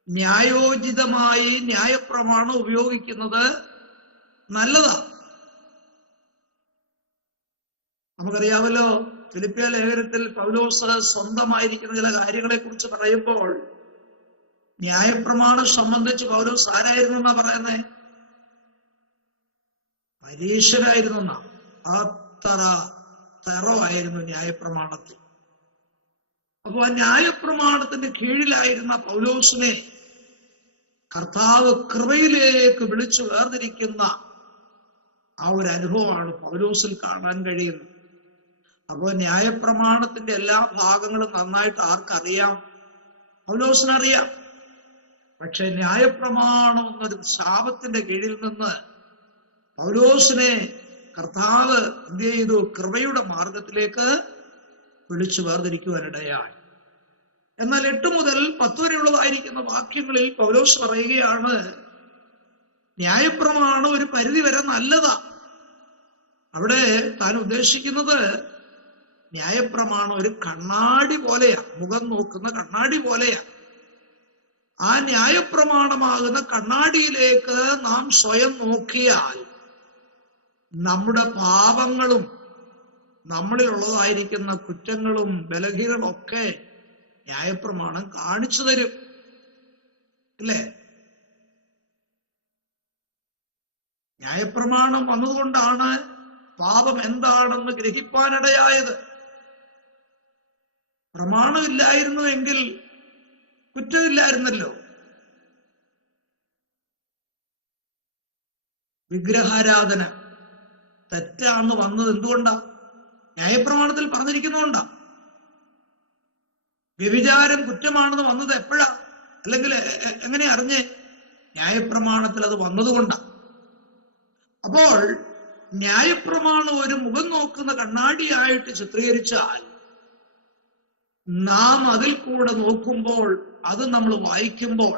ന്യായോചിതമായി ന്യായപ്രമാണം ഉപയോഗിക്കുന്നത് നല്ലതാ. നമുക്കറിയാമല്ലോ, ഫിലിപ്പിയ ലേഖനത്തിൽ പൗലോസ് സ്വന്തമായിരിക്കുന്ന ചില കാര്യങ്ങളെ കുറിച്ച് പറയുമ്പോൾ ന്യായപ്രമാണം സംബന്ധിച്ച് പൗലോസ് ആരായിരുന്നു എന്നാ പറയുന്നേ? പരീശരായിരുന്ന അത്ര തെറവായിരുന്നു ന്യായപ്രമാണത്തിൽ. അപ്പൊ ആ ന്യായപ്രമാണത്തിന്റെ കീഴിലായിരുന്ന പൗലോസിനെ കർത്താവ് കൃപയിലേക്ക് വിളിച്ചു വേർതിരിക്കുന്ന ആ ഒരു അനുഭവമാണ് പൗലോസിൽ കാണാൻ കഴിയുന്നത്. അപ്പോൾ ന്യായപ്രമാണത്തിന്റെ എല്ലാ ഭാഗങ്ങളും നന്നായിട്ട് ആർക്കറിയാം? പൗലോസിനറിയാം. പക്ഷെ ന്യായപ്രമാണം എന്നൊരു ശാപത്തിന്റെ കീഴിൽ നിന്ന് പൗലോസിനെ കർത്താവ് എന്ത് ചെയ്തു? കൃപയുടെ മാർഗത്തിലേക്ക് വിളിച്ചു വേർതിരിക്കുവാനിടയായി. എന്നാൽ 8 മുതൽ 10 വരെയുള്ളതായിരിക്കുന്ന വാക്യങ്ങളിൽ പൗലോസ് പറയുകയാണ്, ന്യായപ്രമാണം ഒരു പരിധി വരെ നല്ലതാ. അവിടെ താൻ ഉദ്ദേശിക്കുന്നത് ന്യായപ്രമാണം ഒരു കണ്ണാടി പോലെയാ, മുഖം നോക്കുന്ന കണ്ണാടി പോലെയാ. ആ ന്യായപ്രമാണമാകുന്ന കണ്ണാടിയിലേക്ക് നാം സ്വയം നോക്കിയാൽ നമ്മുടെ പാപങ്ങളും നമ്മളിലുള്ളതായിരിക്കുന്ന കുറ്റങ്ങളും ബലഹീനങ്ങളും ഒക്കെ ന്യായപ്രമാണം കാണിച്ചു തരും, അല്ലേ? ന്യായപ്രമാണം വന്നതുകൊണ്ടാണ് പാപം എന്താണെന്ന് ഗ്രഹിപ്പാനിടയായത്. പ്രമാണമില്ലായിരുന്നു എങ്കിൽ കുറ്റമില്ലായിരുന്നല്ലോ. വിഗ്രഹാരാധന തെറ്റാന്ന് വന്നത് എന്തുകൊണ്ടാ? ന്യായപ്രമാണത്തിൽ പറഞ്ഞിരിക്കുന്നതുകൊണ്ടാ. വ്യഭിചാരം കുറ്റമാണെന്ന് വന്നത് എപ്പോഴാ? അല്ലെങ്കിൽ എങ്ങനെ അറിഞ്ഞ്? ന്യായപ്രമാണത്തിൽ അത് വന്നതുകൊണ്ടാ. അപ്പോൾ ന്യായപ്രമാണം ഒരു മുഖം നോക്കുന്ന കണ്ണാടിയായിട്ട് ചിത്രീകരിച്ചാൽ നാം അതിൽ കൂടെ നോക്കുമ്പോൾ, അത് നമ്മൾ വായിക്കുമ്പോൾ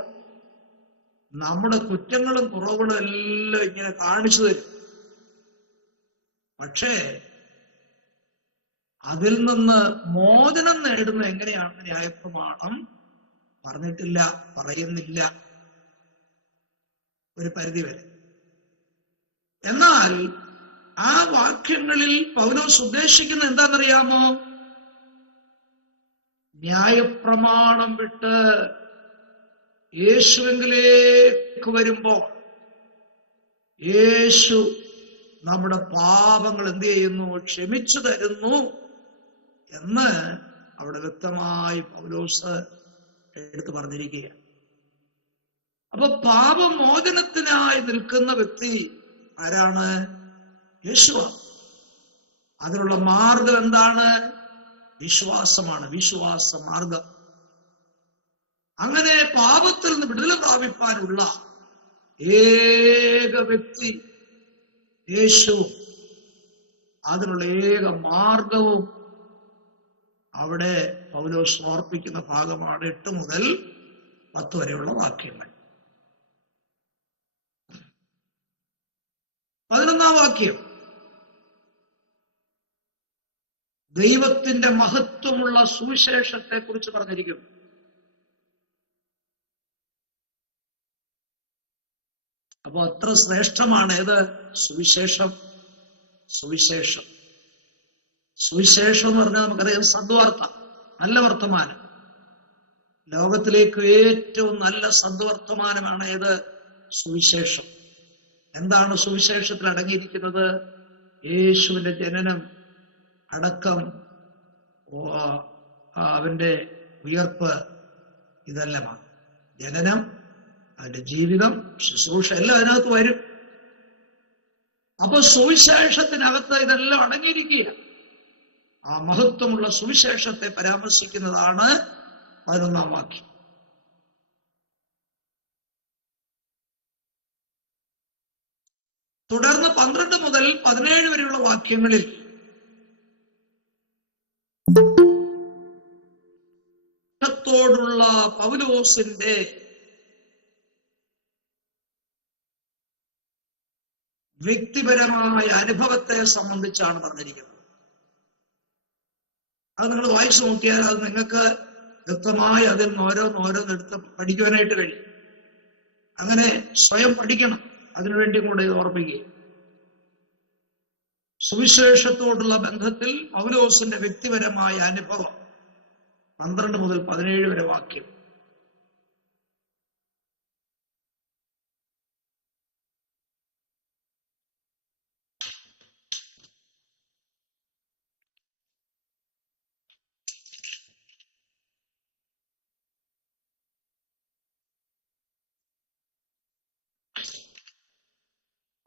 നമ്മുടെ കുറ്റങ്ങളും കുറവുകളും എല്ലാം ഇങ്ങനെ കാണിച്ചു തരും. പക്ഷേ അതിൽ നിന്ന് മോചനം നേടുന്നത് എങ്ങനെയാണെന്ന് ന്യായപ്രമാണം പറഞ്ഞിട്ടില്ല, പറയുന്നില്ല ഒരു പരിധിവരെ. എന്നാൽ ആ വാക്യങ്ങളിൽ പൗലോസ് ഉദ്ദേശിക്കുന്നത് എന്താണെന്നറിയാമോ? ന്യായപ്രമാണം വിട്ട് യേശുവിലേക്ക് വരുമ്പോൾ യേശു നമ്മുടെ പാപങ്ങൾ എന്ത് ചെയ്യുന്നു? ക്ഷമിച്ചു തരുന്നു എന്ന് അവിടെ വ്യക്തമായി പൗലോസ് എടുത്തു പറഞ്ഞിരിക്കുകയാണ്. അപ്പൊ പാപമോചനത്തിനായി നിൽക്കുന്ന വ്യക്തി ആരാണ്? യേശുവാണ്. അതിനുള്ള മാർഗം എന്താണ്? വിശ്വാസമാണ്, വിശ്വാസ മാർഗം. അങ്ങനെ പാപത്തിൽ നിന്ന് വിടുതല പ്രാപിപ്പാനുള്ള ഏക വ്യക്തി യേശു. അതിനുള്ള ഏക മാർഗവും അവിടെ പൗലോസ് ഓർപ്പിക്കുന്ന ഭാഗമാണ് 8 മുതൽ 10 വരെയുള്ള വാക്യങ്ങൾ. 11-ാം വാക്യം ദൈവത്തിന്റെ മഹത്വമുള്ള സുവിശേഷത്തെ കുറിച്ച് പറഞ്ഞിരിക്കുന്നു. അപ്പൊ അത്ര ശ്രേഷ്ഠമാണ് ഏത്? സുവിശേഷം. സുവിശേഷം സുവിശേഷം എന്ന് പറഞ്ഞാൽ നമുക്കറിയാം സദ്വാർത്ത, നല്ല വർത്തമാനം. ലോകത്തിലേക്ക് ഏറ്റവും നല്ല സദ്വർത്തമാനമാണ് ഏത്? സുവിശേഷം. എന്താണ് സുവിശേഷത്തിൽ അടങ്ങിയിരിക്കുന്നത്? യേശുവിന്റെ ജനനം, അടക്കം, അവന്റെ ഉയർപ്പ്, ഇതെല്ലാമാണ്. ജനനം, അവന്റെ ജീവിതം, ശുശ്രൂഷ എല്ലാം അതിനകത്ത് വരും. അപ്പൊ സുവിശേഷത്തിനകത്ത് ഇതെല്ലാം അടങ്ങിയിരിക്കുക. ആ മഹത്വമുള്ള സുവിശേഷത്തെ പരാമർശിക്കുന്നതാണ് 11-ാം വാക്യം. തുടർന്ന് 12 മുതൽ 17 വരെയുള്ള വാക്യങ്ങളിൽ ോടുള്ള പൗലോസിന്റെ വ്യക്തിപരമായ അനുഭവത്തെ സംബന്ധിച്ചാണ് പറഞ്ഞിരിക്കുന്നത്. അത് നിങ്ങൾ വായിച്ചു നോക്കിയാൽ അത് നിങ്ങൾക്ക് വ്യക്തമായി അതിൽ നിന്ന് ഓരോന്നെടുത്ത് പഠിക്കുവാനായിട്ട് കഴിയും. അങ്ങനെ സ്വയം പഠിക്കണം. അതിനുവേണ്ടി കൂടെ ഇത് ഓർമ്മിക്കുക. സുവിശേഷത്തോടുള്ള ബന്ധത്തിൽ പൗലോസിന്റെ വ്യക്തിപരമായ അനുഭവം 12 മുതൽ 17 വരെ വാക്യം.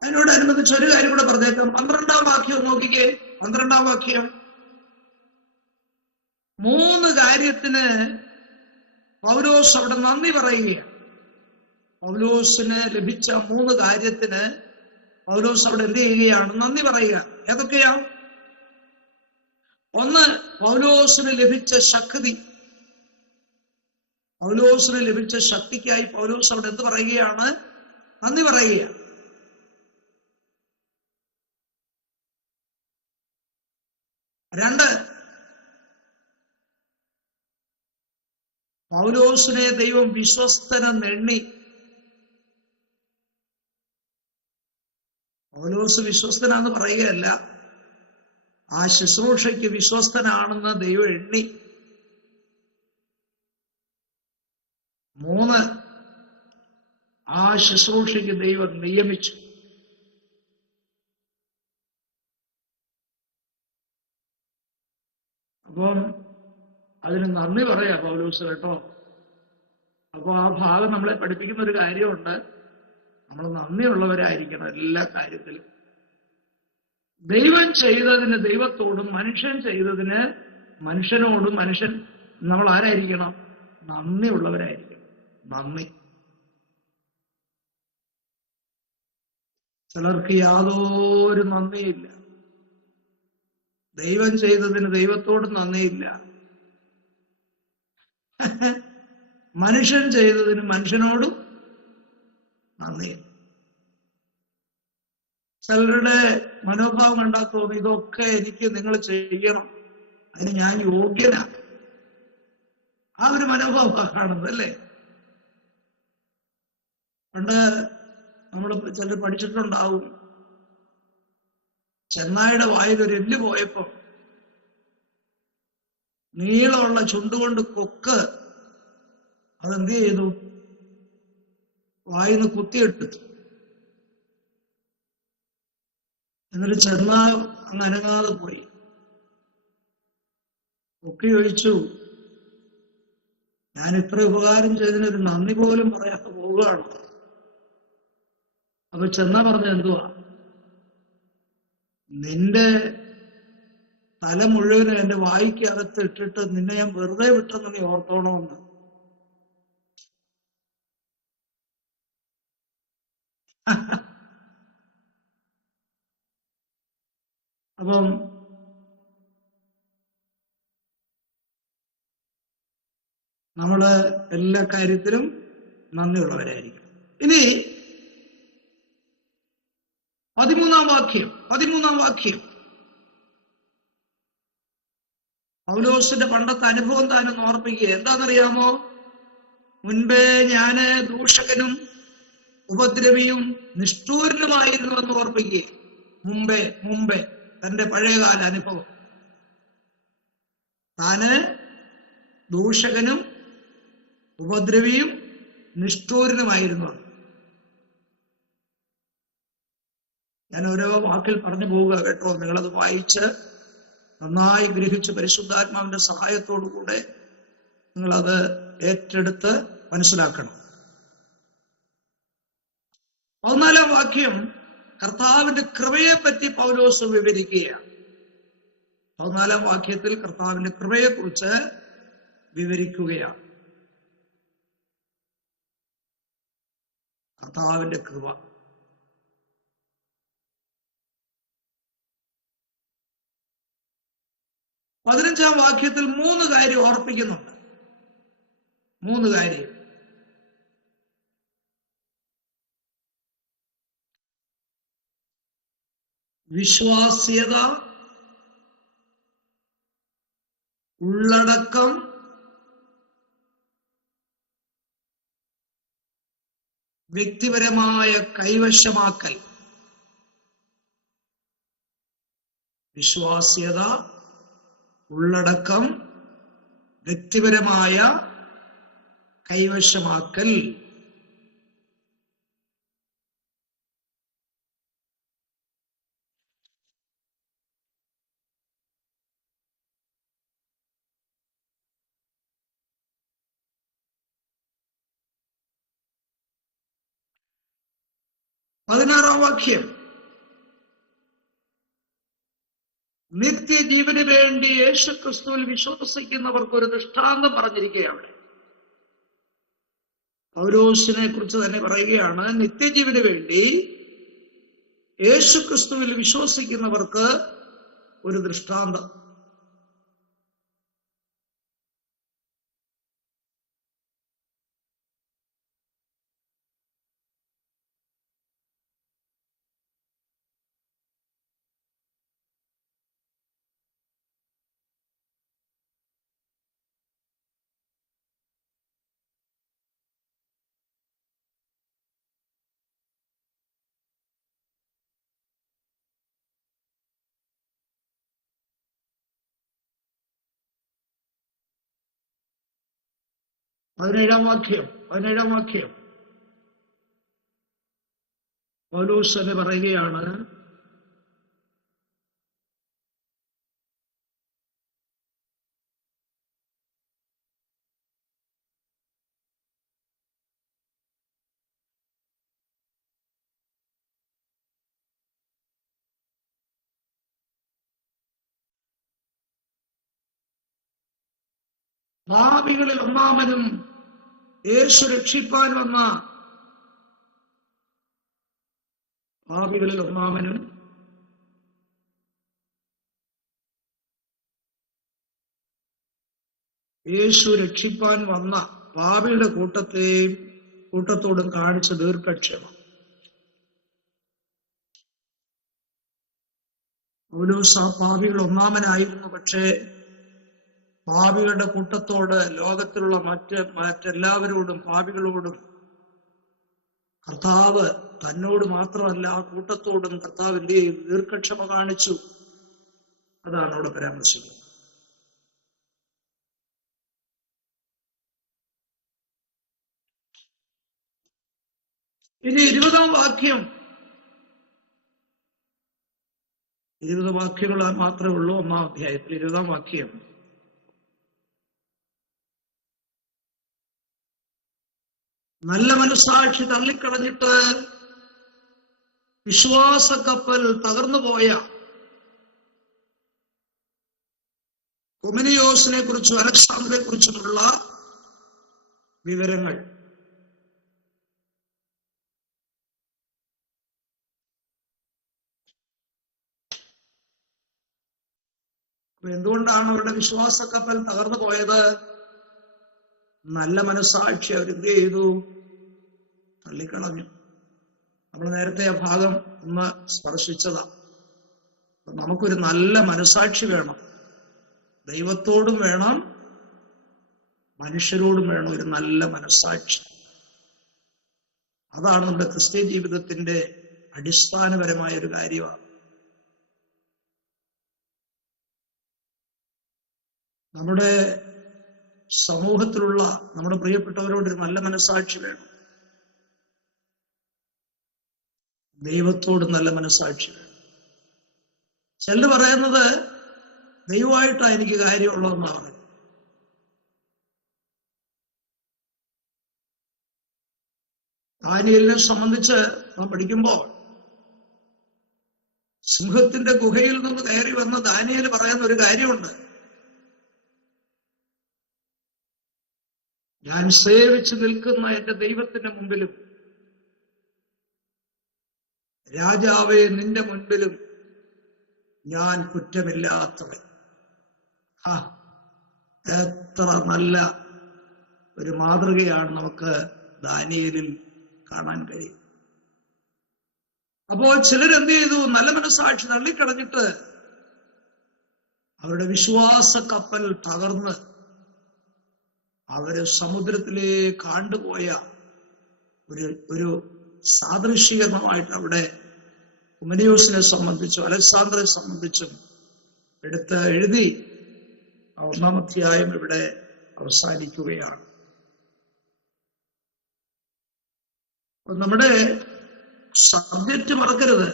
അതിനോടനുബന്ധിച്ച് ഒരു കാര്യം കൂടെ പറഞ്ഞേക്കാം. 12-ാം വാക്യം നോക്കിക്കേ. 12-ാം വാക്യം 3 കാര്യത്തിന് പൗലോസ് അവിടെ നന്ദി പറയുകയാണ്. പൗലോസിന് ലഭിച്ച 3 കാര്യത്തിന് പൗലോസ് അവിടെ എന്ത് ചെയ്യുകയാണ്? നന്ദി പറയുക. ഏതൊക്കെയാ? ഒന്ന്, പൗലോസിന് ലഭിച്ച ശക്തി. പൗലോസിന് ലഭിച്ച ശക്തിക്കായി പൗലോസ് അവിടെ എന്ത് പറയുകയാണ്? നന്ദി പറയുകയാണ്. 2, പൗലോസിനെ ദൈവം വിശ്വസ്തനെണ്ണി. പൗലോസ് വിശ്വസ്തനാന്ന് പറയുകയല്ല, ആ ശുശ്രൂഷയ്ക്ക് വിശ്വസ്തനാണെന്ന് ദൈവം എണ്ണി. 3, ആ ശുശ്രൂഷയ്ക്ക് ദൈവം നിയമിച്ചു. അപ്പം അതിന് നന്ദി പറയാ പൗലോസ് കേട്ടോ. അപ്പൊ ആ ഭാഗം നമ്മളെ പഠിപ്പിക്കുന്ന ഒരു കാര്യമുണ്ട്, നമ്മൾ നന്ദിയുള്ളവരായിരിക്കണം എല്ലാ കാര്യത്തിലും. ദൈവം ചെയ്തതിന് ദൈവത്തോടും, മനുഷ്യൻ ചെയ്തതിന് മനുഷ്യനോടും നമ്മൾ ആരായിരിക്കണം? നന്ദിയുള്ളവരായിരിക്കണം. നന്ദി. ചിലർക്ക് യാതൊരു നന്ദിയില്ല. ദൈവം ചെയ്തതിന് ദൈവത്തോടും നന്ദിയില്ല, മനുഷ്യൻ ചെയ്തതിന് മനുഷ്യനോടും നന്ദിയില്ല. ചിലരുടെ മനോഭാവം കണ്ടാൽ തോന്നി ഇതൊക്കെ എനിക്ക് നിങ്ങൾ ചെയ്യണം, അതിന് ഞാൻ യോഗ്യനാണ്. ആ ഒരു മനോഭാവമാണ് കാണുന്നത് അല്ലേ? പണ്ട് നമ്മൾ ചിലർ പഠിച്ചിട്ടുണ്ടാവും, ചെന്നായുടെ വായിൽ ഒരു എല്ല് പോയപ്പോ നീളമുള്ള ചുണ്ടുകൊണ്ട് കൊക്ക് അതെന്ത് ചെയ്തു? വായിന്ന് കുത്തിയെടുത്തു. എന്നിട്ട് ചെന്നാ അങ്ങ് അനങ്ങാതെ പോയി. കൊക്കി ചോദിച്ചു, ഞാൻ ഇത്ര ഉപകാരം ചെയ്തതിനൊരു നന്ദി പോലും പറയാതെ പോവുകയാണ്. അപ്പൊ ചെന്ന പറഞ്ഞ എന്തുവാ? നിന്റെ തല മുഴുവനും എന്റെ വായിക്ക് അകത്ത് ഇട്ടിട്ട് നിന്നെ ഞാൻ വെറുതെ വിട്ടെന്ന് നീ ഓർത്തോണമെന്ന്. അപ്പം നമ്മള് എല്ലാ കാര്യത്തിലും നന്ദിയുള്ളവരായിരിക്കണം. ഇനി 13-ാം വാക്യം പൗലോസിന്റെ പണ്ടത്തെ അനുഭവം താനൊന്ന് ഓർപ്പിക്കുക. എന്താണെന്നറിയാമോ? മുൻപേ ഞാന് ദൂഷകനും ഉപദ്രവിയും നിഷ്ഠൂരനുമായിരുന്നു എന്ന് ഓർപ്പിക്കുക. മുമ്പേ തന്റെ പഴയകാല അനുഭവം. താന് ദൂഷകനും ഉപദ്രവിയും നിഷ്ഠൂരനുമായിരുന്നു. ഞാൻ ഓരോ വാക്കിൽ പറഞ്ഞു പോവുക കേട്ടോ. നിങ്ങളത് വായിച്ച് നന്നായി ഗ്രഹിച്ച് പരിശുദ്ധാത്മാവിന്റെ സഹായത്തോടുകൂടെ നിങ്ങളത് ഏറ്റെടുത്ത് മനസ്സിലാക്കണം. 14-ാം വാക്യം കർത്താവിന്റെ കൃപയെ പറ്റി പൗലോസ് വിവരിക്കുകയാണ്. 14-ാം വാക്യത്തിൽ കർത്താവിന്റെ കൃപയെ കുറിച്ച് വിവരിക്കുകയാണ്. കർത്താവിന്റെ കൃപ. 15-ാം വാക്യത്തിൽ 3 കാര്യം ഓർപ്പിക്കുന്നുണ്ട്. 3 കാര്യം. വിശ്വാസ്യത, ഉള്ളടക്കം, വ്യക്തിപരമായ കൈവശമാക്കൽ. വിശ്വാസ്യത, ഉള്ളടക്കം, വ്യക്തിപരമായ കൈവശമാക്കൽ. പതിനാറാം വാക്യം നിത്യജീവന് വേണ്ടി യേശുക്രിസ്തുവിൽ വിശ്വസിക്കുന്നവർക്ക് ഒരു ദൃഷ്ടാന്തം പറഞ്ഞിരിക്കുകയാണ്. പൗലോസിനെ കുറിച്ച് തന്നെ പറയുകയാണ്, നിത്യജീവന് വേണ്ടി യേശുക്രിസ്തുവിൽ വിശ്വസിക്കുന്നവർക്ക് ഒരു ദൃഷ്ടാന്തം. 17-ാം വാക്യം പൗലോസ് തന്നെ പറയുകയാണ്, പാപികളിൽ ഒന്നാമനും യേശു രക്ഷിപ്പാൻ വന്ന പാപികളിൽ ഒന്നാമനും യേശു രക്ഷിപ്പാൻ വന്ന പാപിയുടെ കൂട്ടത്തോടും കാണിച്ച ദീർഘക്ഷമം. പൗലോസ് ആ പാപികൾ ഒന്നാമനായിരുന്നു. പക്ഷേ പാപികളുടെ കൂട്ടത്തോട്, ലോകത്തിലുള്ള മറ്റെല്ലാവരോടും, പാപികളോടും കർത്താവ് തന്നോട് മാത്രമല്ല ആ കൂട്ടത്തോടും കർത്താവ് എന്ത് ചെയ്യും? ദീർഘക്ഷമ കാണിച്ചു. അതാണ് അവിടെ പരാമർശിക്കുന്നത്. ഇനി 20-ാം വാക്യം. 20 വാക്യങ്ങൾ മാത്രമേ ഉള്ളൂ 1-ാം അധ്യായത്തിൽ. 20-ാം വാക്യം. നല്ല മനസ്സാക്ഷി തള്ളിക്കളഞ്ഞിട്ട് വിശ്വാസ കപ്പൽ തകർന്നുപോയ കൊമനിയോസിനെ കുറിച്ചും അലക്സാണ്ടറെ കുറിച്ചുമുള്ള വിവരങ്ങൾ. എന്തുകൊണ്ടാണ് അവരുടെ വിശ്വാസ കപ്പൽ തകർന്നു പോയത്? നല്ല മനസ്സാക്ഷി അവരെന്ത് ചെയ്തു? തള്ളിക്കളഞ്ഞു. നമ്മൾ നേരത്തെ ആ ഭാഗം ഒന്ന് സ്പർശിച്ചതാ. നമുക്കൊരു നല്ല മനസ്സാക്ഷി വേണം. ദൈവത്തോടും വേണം, മനുഷ്യരോടും വേണം ഒരു നല്ല മനസ്സാക്ഷി. അതാണ് നമ്മുടെ ക്രിസ്ത്യ ജീവിതത്തിന്റെ അടിസ്ഥാനപരമായ ഒരു കാര്യമാണ്. നമ്മുടെ സമൂഹത്തിലുള്ള നമ്മുടെ പ്രിയപ്പെട്ടവരോട് ഒരു നല്ല മനസ്സാക്ഷി വേണം. ദൈവത്തോട് നല്ല മനസ്സാക്ഷി വേണം. ചിലർ പറയുന്നത് ദൈവമായിട്ടാണ് എനിക്ക് കാര്യമുള്ളതെന്നാണ്. ദാനിയേലിനെ സംബന്ധിച്ച് നമ്മൾ പഠിക്കുമ്പോൾ സിംഹത്തിന്റെ ഗുഹയിൽ നിന്ന് കയറി വന്ന ദാനിയേൽ പറയുന്ന ഒരു കാര്യമുണ്ട്. ഞാൻ സേവിച്ചു നിൽക്കുന്ന എന്റെ ദൈവത്തിന്റെ മുമ്പിലും രാജാവേ നിന്റെ മുൻപിലും ഞാൻ കുറ്റമില്ലാത്തവൻ. എത്ര നല്ല ഒരു മാതൃകയാണ് നമുക്ക് ദാനിയേലിൽ കാണാൻ കഴിയും. അപ്പോൾ ചിലരെന്ത് ചെയ്തു? നല്ല മനസ്സാക്ഷി തള്ളിക്കളഞ്ഞിട്ട് അവരുടെ വിശ്വാസ കപ്പൽ തകർന്ന് അവര് സമുദ്രത്തിലേക്ക് കാണ്ടുപോയ ഒരു സാദൃശ്യീകരണമായിട്ട് അവിടെ കൊമനിയോസിനെ സംബന്ധിച്ചും അലക്സാണ്ടറെ സംബന്ധിച്ചും എഴുതി 1-ാം അധ്യായം ഇവിടെ അവസാനിക്കുകയാണ്. നമ്മുടെ സബ്ജക്റ്റ് മറക്കരുത്.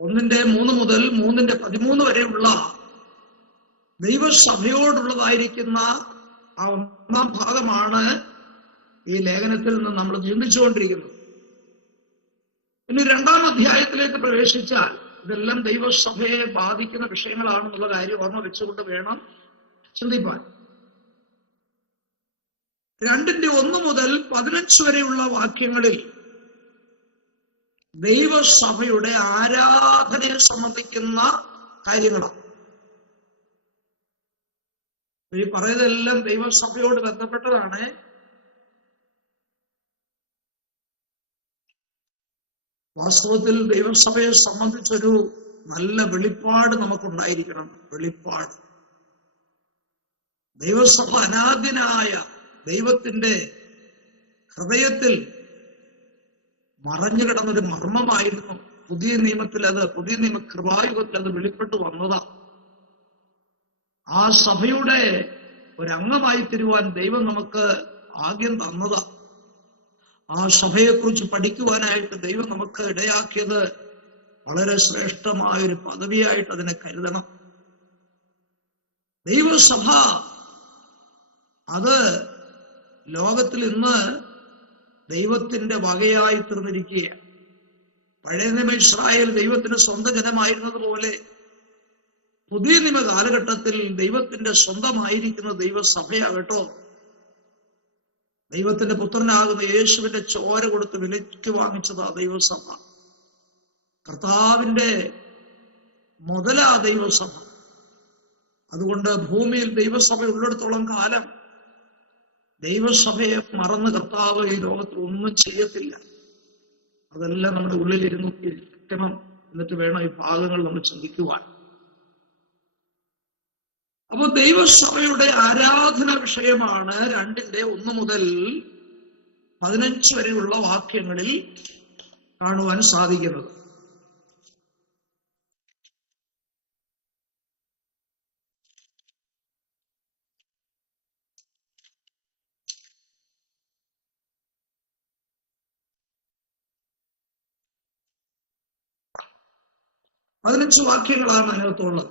1-3 മുതൽ 3-13 വരെയുള്ള ദൈവസഭയോടുള്ളതായിരിക്കുന്ന ആ 1-ാം ഭാഗമാണ് ഈ ലേഖനത്തിൽ നിന്ന് നമ്മൾ ചിന്തിച്ചുകൊണ്ടിരിക്കുന്നത്. ഇനി 2-ാം അധ്യായത്തിലേക്ക് പ്രവേശിച്ചാൽ ഇതെല്ലാം ദൈവസഭയെ ബാധിക്കുന്ന വിഷയങ്ങളാണെന്നുള്ള കാര്യം ഓർമ്മ വെച്ചുകൊണ്ട് വേണം ചിന്തിപ്പാൻ. 2-1 മുതൽ 15 വരെയുള്ള വാക്യങ്ങളിൽ ദൈവസഭയുടെ ആരാധനയെ സംബന്ധിക്കുന്ന കാര്യങ്ങളാണ്. ഈ പറയുന്നതെല്ലാം ദൈവസഭയോട് ബന്ധപ്പെട്ടതാണ്. വാസ്തവത്തിൽ ദൈവസഭയെ സംബന്ധിച്ചൊരു നല്ല വെളിപ്പാട് നമുക്കുണ്ടായിരിക്കണം. വെളിപ്പാട്. ദൈവസഭ അനാദ്യനായ ദൈവത്തിന്റെ ഹൃദയത്തിൽ മറഞ്ഞു കിടന്നൊരു മർമ്മമായിരുന്നു. പുതിയ നിയമ കൃപായുഗത്തിൽ അത് വെളിപ്പെട്ടു വന്നതാ. ആ സഭയുടെ ഒരംഗമായി തീരുവാൻ ദൈവം നമുക്ക് ഭാഗ്യം തന്നത്. ആ സഭയെക്കുറിച്ച് പഠിക്കുവാനായിട്ട് ദൈവം നമുക്ക് ഇടയാക്കിയത് വളരെ ശ്രേഷ്ഠമായൊരു പദവിയായിട്ട് അതിനെ കരുതണം. ദൈവസഭ അത് ലോകത്തിൽ ഇന്ന് ദൈവത്തിന്റെ വകയായി തീർന്നിരിക്കുകയാണ്. പഴയ നിയമ ഇസ്രായേൽ ദൈവത്തിന്റെ സ്വന്തം ജനമായിരുന്നത് പോലെ പുതിയ നിയമ കാലഘട്ടത്തിൽ ദൈവത്തിന്റെ സ്വന്തമായിരിക്കുന്ന ദൈവസഭയാകട്ടോ, ദൈവത്തിന്റെ പുത്രനാകുന്ന യേശുവിന്റെ ചോര കൊടുത്ത് വിലയ്ക്ക് വാങ്ങിച്ചതാ ദൈവസഭ. കർത്താവിന്റെ മുതലാ ദൈവസഭ. അതുകൊണ്ട് ഭൂമിയിൽ ദൈവസഭ ഉള്ളിടത്തോളം കാലം ദൈവസഭയെ മറന്ന് കർത്താവ് ഈ ലോകത്തിൽ ഒന്നും ചെയ്യത്തില്ല. അതെല്ലാം നമ്മുടെ ഉള്ളിലിരുന്ന് ഇരിക്കണം. എന്നിട്ട് വേണം ഈ ഭാഗങ്ങൾ നമ്മൾ ചിന്തിക്കുവാൻ. അപ്പൊ ദൈവസഭയുടെ ആരാധന വിഷയമാണ് 2:1 മുതൽ 15 വരെയുള്ള വാക്യങ്ങളിൽ കാണുവാൻ സാധിക്കുന്നത്. പതിനഞ്ച് വാക്യങ്ങളാണ് അതിനകത്തുള്ളത്.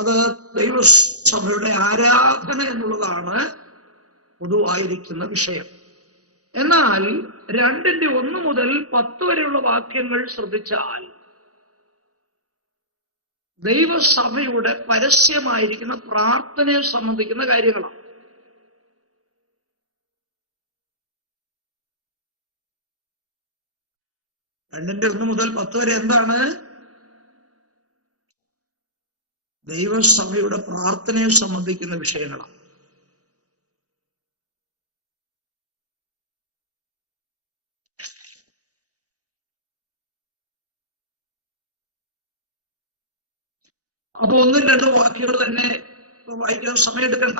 അത് ദൈവസഭയുടെ ആരാധന എന്നുള്ളതാണ് പൊതുവായിരിക്കുന്ന വിഷയം. എന്നാൽ 2:1 മുതൽ 10 വരെയുള്ള വാക്യങ്ങൾ ശ്രദ്ധിച്ചാൽ ദൈവസഭയുടെ പരസ്യമായിരിക്കുന്ന പ്രാർത്ഥനയെ സംബന്ധിക്കുന്ന കാര്യങ്ങളാണ്. രണ്ടിന്റെ 1 മുതൽ 10 വരെ എന്താണ്? ദൈവസഭയുടെ പ്രാർത്ഥനയെ സംബന്ധിക്കുന്ന വിഷയങ്ങളാണ്. അപ്പൊ 1-2 വാക്യങ്ങൾ തന്നെ വായിക്കാൻ സമയമെടുക്കണ്ട.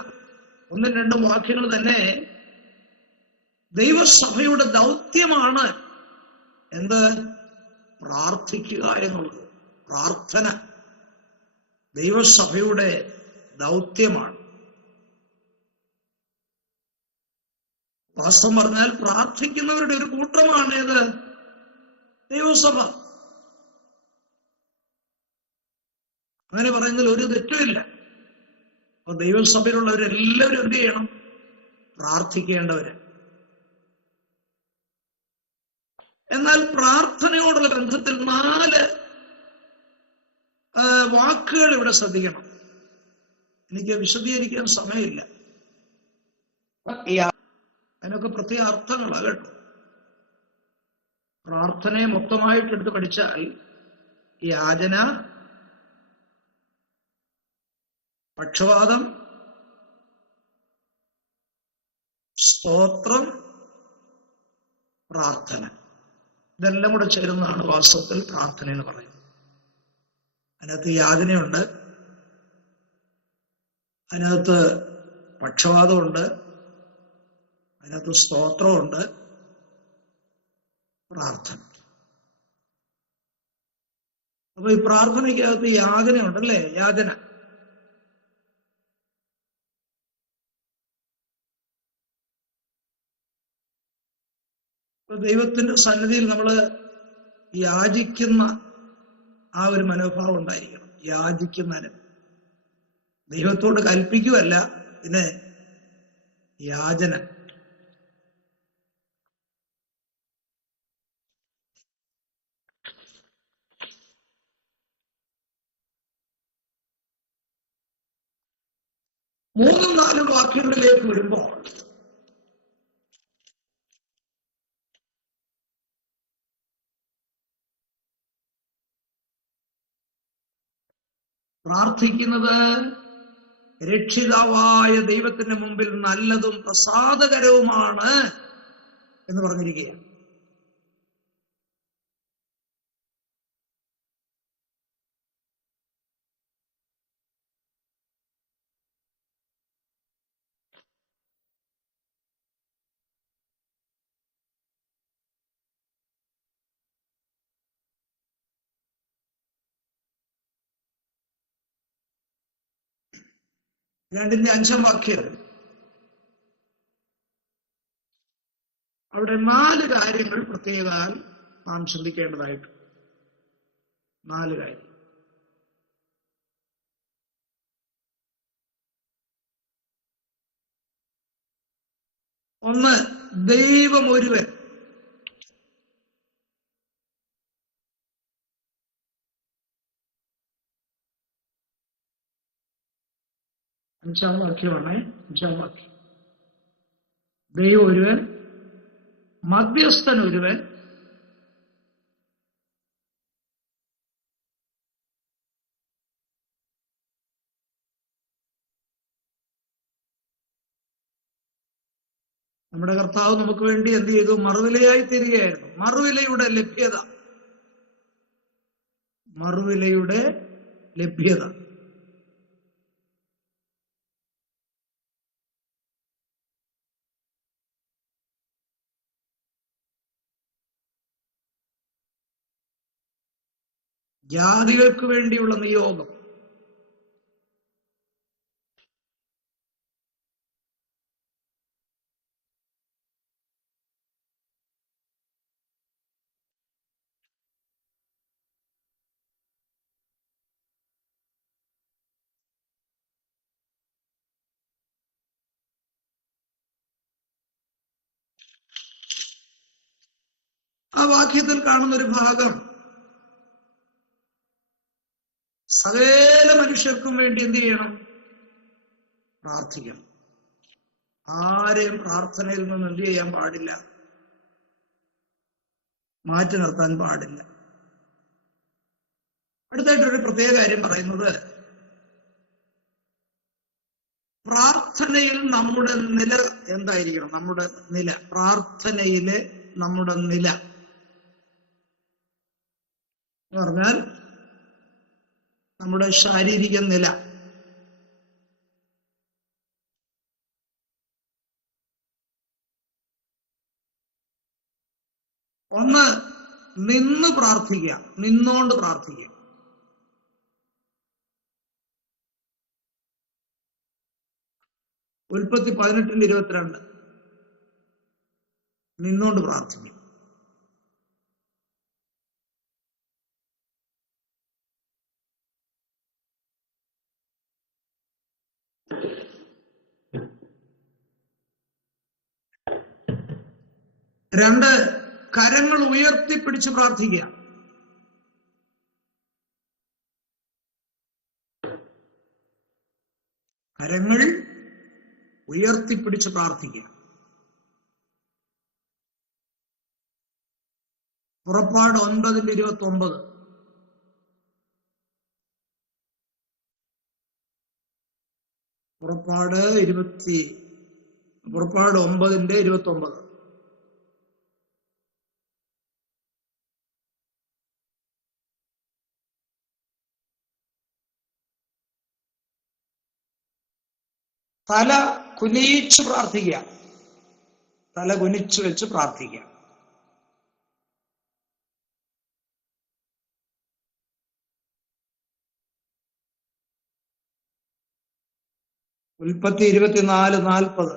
1-2 വാക്യങ്ങൾ തന്നെ ദൈവസഭയുടെ ദൗത്യമാണ് എന്ത്? പ്രാർത്ഥിക്കുക എന്നുള്ളത്. പ്രാർത്ഥന ദൈവസഭയുടെ ദൗത്യമാണ്. വാസ്തവം പറഞ്ഞാൽ പ്രാർത്ഥിക്കുന്നവരുടെ ഒരു കൂട്ടമാണ് ഏത്? ദൈവസഭ. അങ്ങനെ പറയുന്നതിൽ ഒരു തെറ്റുമില്ല. അപ്പൊ ദൈവസഭയിലുള്ളവരെല്ലാവരും എന്ത് ചെയ്യണം? പ്രാർത്ഥിക്കേണ്ടവര്. എന്നാൽ പ്രാർത്ഥനയോടുള്ള ബന്ധത്തിൽ 4 വാക്കുകൾ ഇവിടെ ശ്രദ്ധിക്കണം. എനിക്ക് വിശദീകരിക്കാൻ സമയമില്ല. അതിനൊക്കെ പ്രത്യേക അർത്ഥങ്ങളാണ് കേട്ടോ. പ്രാർത്ഥനയെ മൊത്തമായിട്ട് എടുത്ത് പഠിച്ചാൽ യാചന, പക്ഷവാദം, സ്തോത്രം, പ്രാർത്ഥന, ഇതെല്ലാം കൂടെ ചേരുന്നതാണ് വാസ്തവത്തിൽ പ്രാർത്ഥന എന്ന് പറയുന്നത്. അതിനകത്ത് യാതനയുണ്ട്, അതിനകത്ത് പക്ഷവാദമുണ്ട്, അതിനകത്ത് സ്തോത്രമുണ്ട്, പ്രാർത്ഥന. അപ്പൊ ഈ പ്രാർത്ഥനയ്ക്കകത്ത് യാതനയുണ്ടല്ലേ? യാതന. ദൈവത്തിന്റെ സന്നിധിയിൽ നമ്മൾ യാചിക്കുന്ന ആ ഒരു മനോഭാവം ഉണ്ടായിരിക്കണം. യാചിക്കുന്നതിന് ദൈവത്തോട് കൽപ്പിക്കുവല്ല, പിന്നെ യാചന. മൂന്നും 4 വാക്യങ്ങളിലേക്ക് വരുമ്പോൾ പ്രാർത്ഥിക്കുന്നത് രക്ഷിതാവായ ദൈവത്തിന്റെ മുമ്പിൽ നല്ലതും പ്രസാദകരവുമാണ് എന്ന് പറഞ്ഞിരിക്കുകയാണ്. 2-ന്റെ 5-ാം വാക്യം. അവിടെ 4 കാര്യങ്ങൾ പ്രത്യേകതാൽ നാം ചിന്തിക്കേണ്ടതായിട്ട്. 4 കാര്യം. ഒന്ന്, ദൈവം ഒരുവൻ. അഞ്ചാം വാക്യമാണ്. 5-ാം വാക്യം. ദൈവം ഒരുവൻ, മധ്യസ്ഥൻ ഒരുവൻ, നമ്മുടെ കർത്താവ് നമുക്ക് വേണ്ടി എന്ത് ചെയ്തു? മറുവിലയായി തീരുകയായിരുന്നു. മറുവിലയുടെ ലഭ്യത. മറുവിലയുടെ ലഭ്യത. ജാതികൾക്ക് വേണ്ടിയുള്ള നിയോഗം. ആ വാക്യത്തിൽ കാണുന്ന ഒരു ഭാഗം സകല മനുഷ്യർക്കും വേണ്ടി എന്ത് ചെയ്യണം? പ്രാർത്ഥിക്കണം. ആരെയും പ്രാർത്ഥനയിൽ നിന്ന് എന്ത് ചെയ്യാൻ പാടില്ല? മാറ്റി നിർത്താൻ പാടില്ല. അടുത്തായിട്ടൊരു പ്രത്യേക കാര്യം പറയുന്നത്, പ്രാർത്ഥനയിൽ നമ്മുടെ നില എന്തായിരിക്കണം? നമ്മുടെ നില, പ്രാർത്ഥനയിലെ നമ്മുടെ നില എന്ന് പറഞ്ഞാൽ നമ്മുടെ ശാരീരിക നില. ഒന്ന്, നിന്ന് പ്രാർത്ഥിക്കുക, നിന്നുകൊണ്ട് പ്രാർത്ഥിക്കുക. ഉൽപ്പത്തി 18:22 നിന്നുകൊണ്ട് പ്രാർത്ഥിക്കും. രണ്ട്, കരങ്ങൾ ഉയർത്തിപ്പിടിച്ച് പ്രാർത്ഥിക്കുക. കരങ്ങൾ ഉയർത്തിപ്പിടിച്ച് പ്രാർത്ഥിക്കുക. പുറപ്പാട് 9:29. പുറപ്പാട് 9:29. തല കുനിച്ചു പ്രാർത്ഥിക്കുക. തല കുനിച്ചു വെച്ച് പ്രാർത്ഥിക്കുക. ഉൽപ്പത്തി 24:40.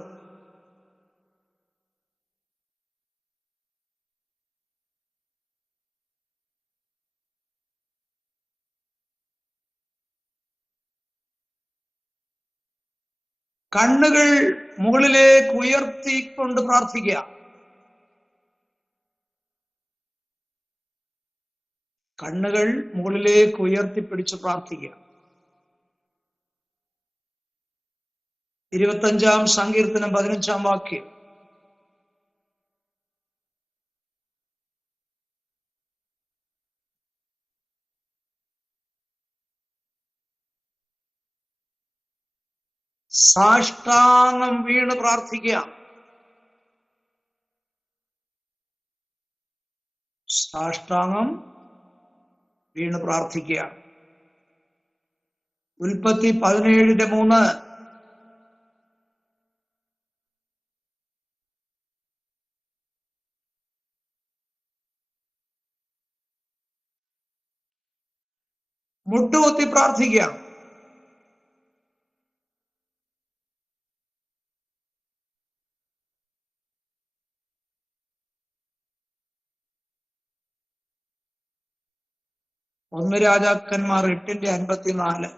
കണ്ണുകൾ മുകളിലേക്ക് ഉയർത്തിക്കൊണ്ട് പ്രാർത്ഥിക്കുക. കണ്ണുകൾ മുകളിലേക്ക് ഉയർത്തിപ്പിടിച്ച് പ്രാർത്ഥിക്കുക. 25-ാം സങ്കീർത്തനം 15-ാം വാക്യം. സാഷ്ടാംഗം വീണ് പ്രാർത്ഥിക്കുക. സാഷ്ടാംഗം വീണ് പ്രാർത്ഥിക്കുക. ഉൽപ്പത്തി 17:3. മുട്ടുകുത്തി പ്രാർത്ഥിക്കുക. 1 രാജാക്കന്മാർ 8:54.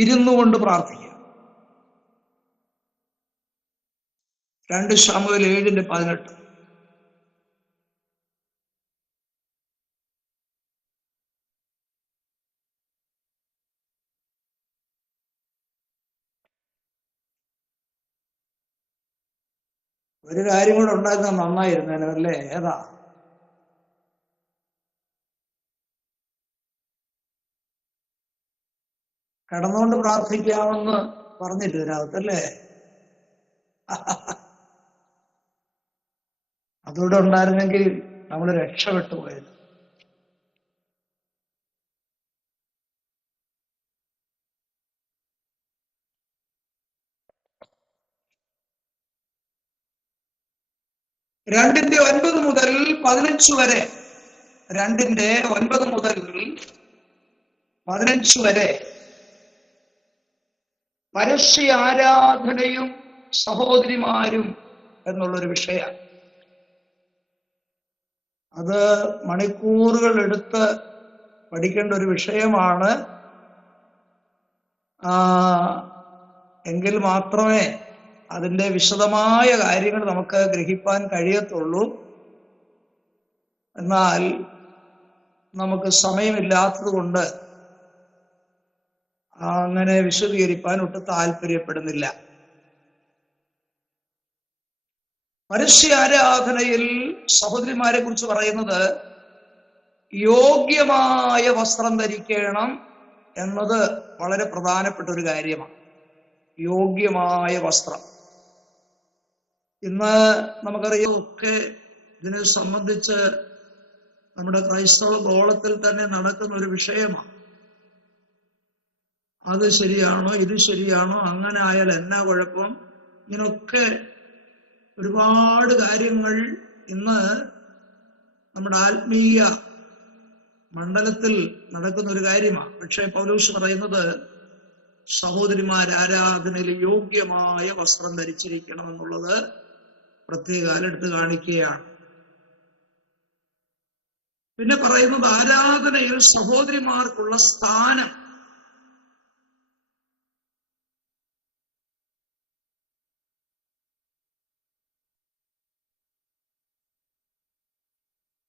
ഇരുന്നു കൊണ്ട് പ്രാർത്ഥിക്കുക. 2 ശമൂവേൽ 7:18. ഒരു കാര്യം കൂടെ ഉണ്ടായിരുന്ന നന്നായിരുന്നേനോ അല്ലേ? ഏതാ? കിടന്നുകൊണ്ട് പ്രാർത്ഥിക്കാമെന്ന് പറഞ്ഞില്ല ഇതിനകത്തല്ലേ? അതുകൂടെ ഉണ്ടായിരുന്നെങ്കിൽ നമ്മൾ രക്ഷപ്പെട്ടു പോയത്. രണ്ടിന്റെ 9 മുതൽ 15 വരെ 2:9 മുതൽ 15 വരെ പരസ്യ ആരാധനയും സഹോദരിമാരും എന്നുള്ളൊരു വിഷയമാണ്. അത് മണിക്കൂറുകൾ എടുത്ത് പഠിക്കേണ്ട ഒരു വിഷയമാണ്. എങ്കിൽ മാത്രമേ അതിൻ്റെ വിശദമായ കാര്യങ്ങൾ നമുക്ക് ഗ്രഹിപ്പാൻ കഴിയത്തുള്ളൂ. എന്നാൽ നമുക്ക് സമയമില്ലാത്തത് കൊണ്ട് അങ്ങനെ വിശദീകരിക്കാൻ ഒട്ടും താല്പര്യപ്പെടുന്നില്ല. പരസ്യ ആരാധനയിൽ സഹോദരിമാരെ കുറിച്ച് പറയുന്നത് യോഗ്യമായ വസ്ത്രം ധരിക്കണം എന്നത് വളരെ പ്രധാനപ്പെട്ട ഒരു കാര്യമാണ്. യോഗ്യമായ വസ്ത്രം. ഇന്ന് നമുക്കറിയാം ഒക്കെ ഇതിനെ സംബന്ധിച്ച് നമ്മുടെ ക്രൈസ്തവ ഗോളത്തിൽ തന്നെ നടക്കുന്ന ഒരു വിഷയമാണ്. അത് ശരിയാണോ, ഇത് ശരിയാണോ, അങ്ങനെ ആയാൽ എന്നാ കുഴപ്പം, ഇങ്ങനൊക്കെ ഒരുപാട് കാര്യങ്ങൾ ഇന്ന് നമ്മുടെ ആത്മീയ മണ്ഡലത്തിൽ നടക്കുന്ന ഒരു കാര്യമാണ്. പക്ഷെ പൗലോസ് പറയുന്നത് സഹോദരിമാർ ആരാധനയിൽ യോഗ്യമായ വസ്ത്രം ധരിച്ചിരിക്കണം എന്നുള്ളത് പ്രത്യേകം എടുത്ത് കാണിക്കുകയാണ്. പിന്നെ പറയുന്നത് ആരാധനയിൽ സഹോദരിമാർക്കുള്ള സ്ഥാനം.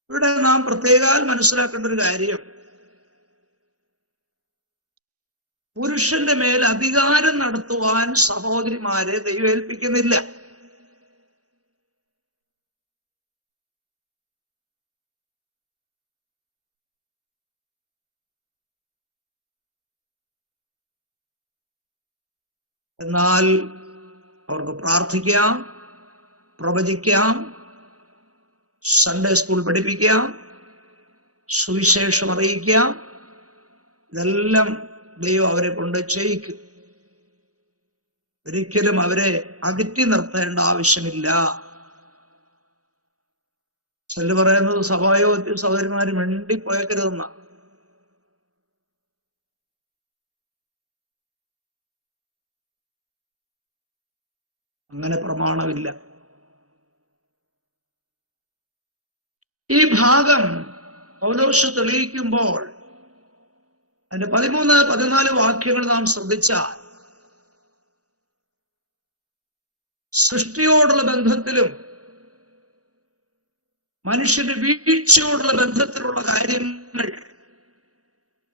ഇവിടെ നാം പ്രത്യേകം മനസ്സിലാക്കേണ്ട ഒരു കാര്യം, പുരുഷന്റെ മേൽ അധികാരം നടത്തുവാൻ സഹോദരിമാരെ ദൈവം ഏൽപ്പിക്കുന്നില്ല. എന്നാൽ അവർക്ക് പ്രാർത്ഥിക്കാം, പ്രവചിക്കാം, സൺഡേ സ്കൂൾ പഠിപ്പിക്കാം, സുവിശേഷം അറിയിക്കാം. ഇതെല്ലാം ദൈവം അവരെ കൊണ്ട് ചെയ്യിക്കും. ഒരിക്കലും അവരെ അകറ്റി നിർത്തേണ്ട ആവശ്യമില്ല. ചില പറയുന്നത് സഭായോഗത്തിൽ സഹോദരിമാര് മിണ്ടിപ്പോയേക്കരുതെന്ന. അങ്ങനെ പ്രമാണമില്ല. ഈ ഭാഗം പൗലോസ് തെളിയിക്കുമ്പോൾ അതിന്റെ 13-14 വാക്യങ്ങൾ നാം ശ്രദ്ധിച്ചാൽ സൃഷ്ടിയോടുള്ള ബന്ധത്തിലും മനുഷ്യന്റെ വീഴ്ചയോടുള്ള ബന്ധത്തിലുള്ള കാര്യങ്ങൾ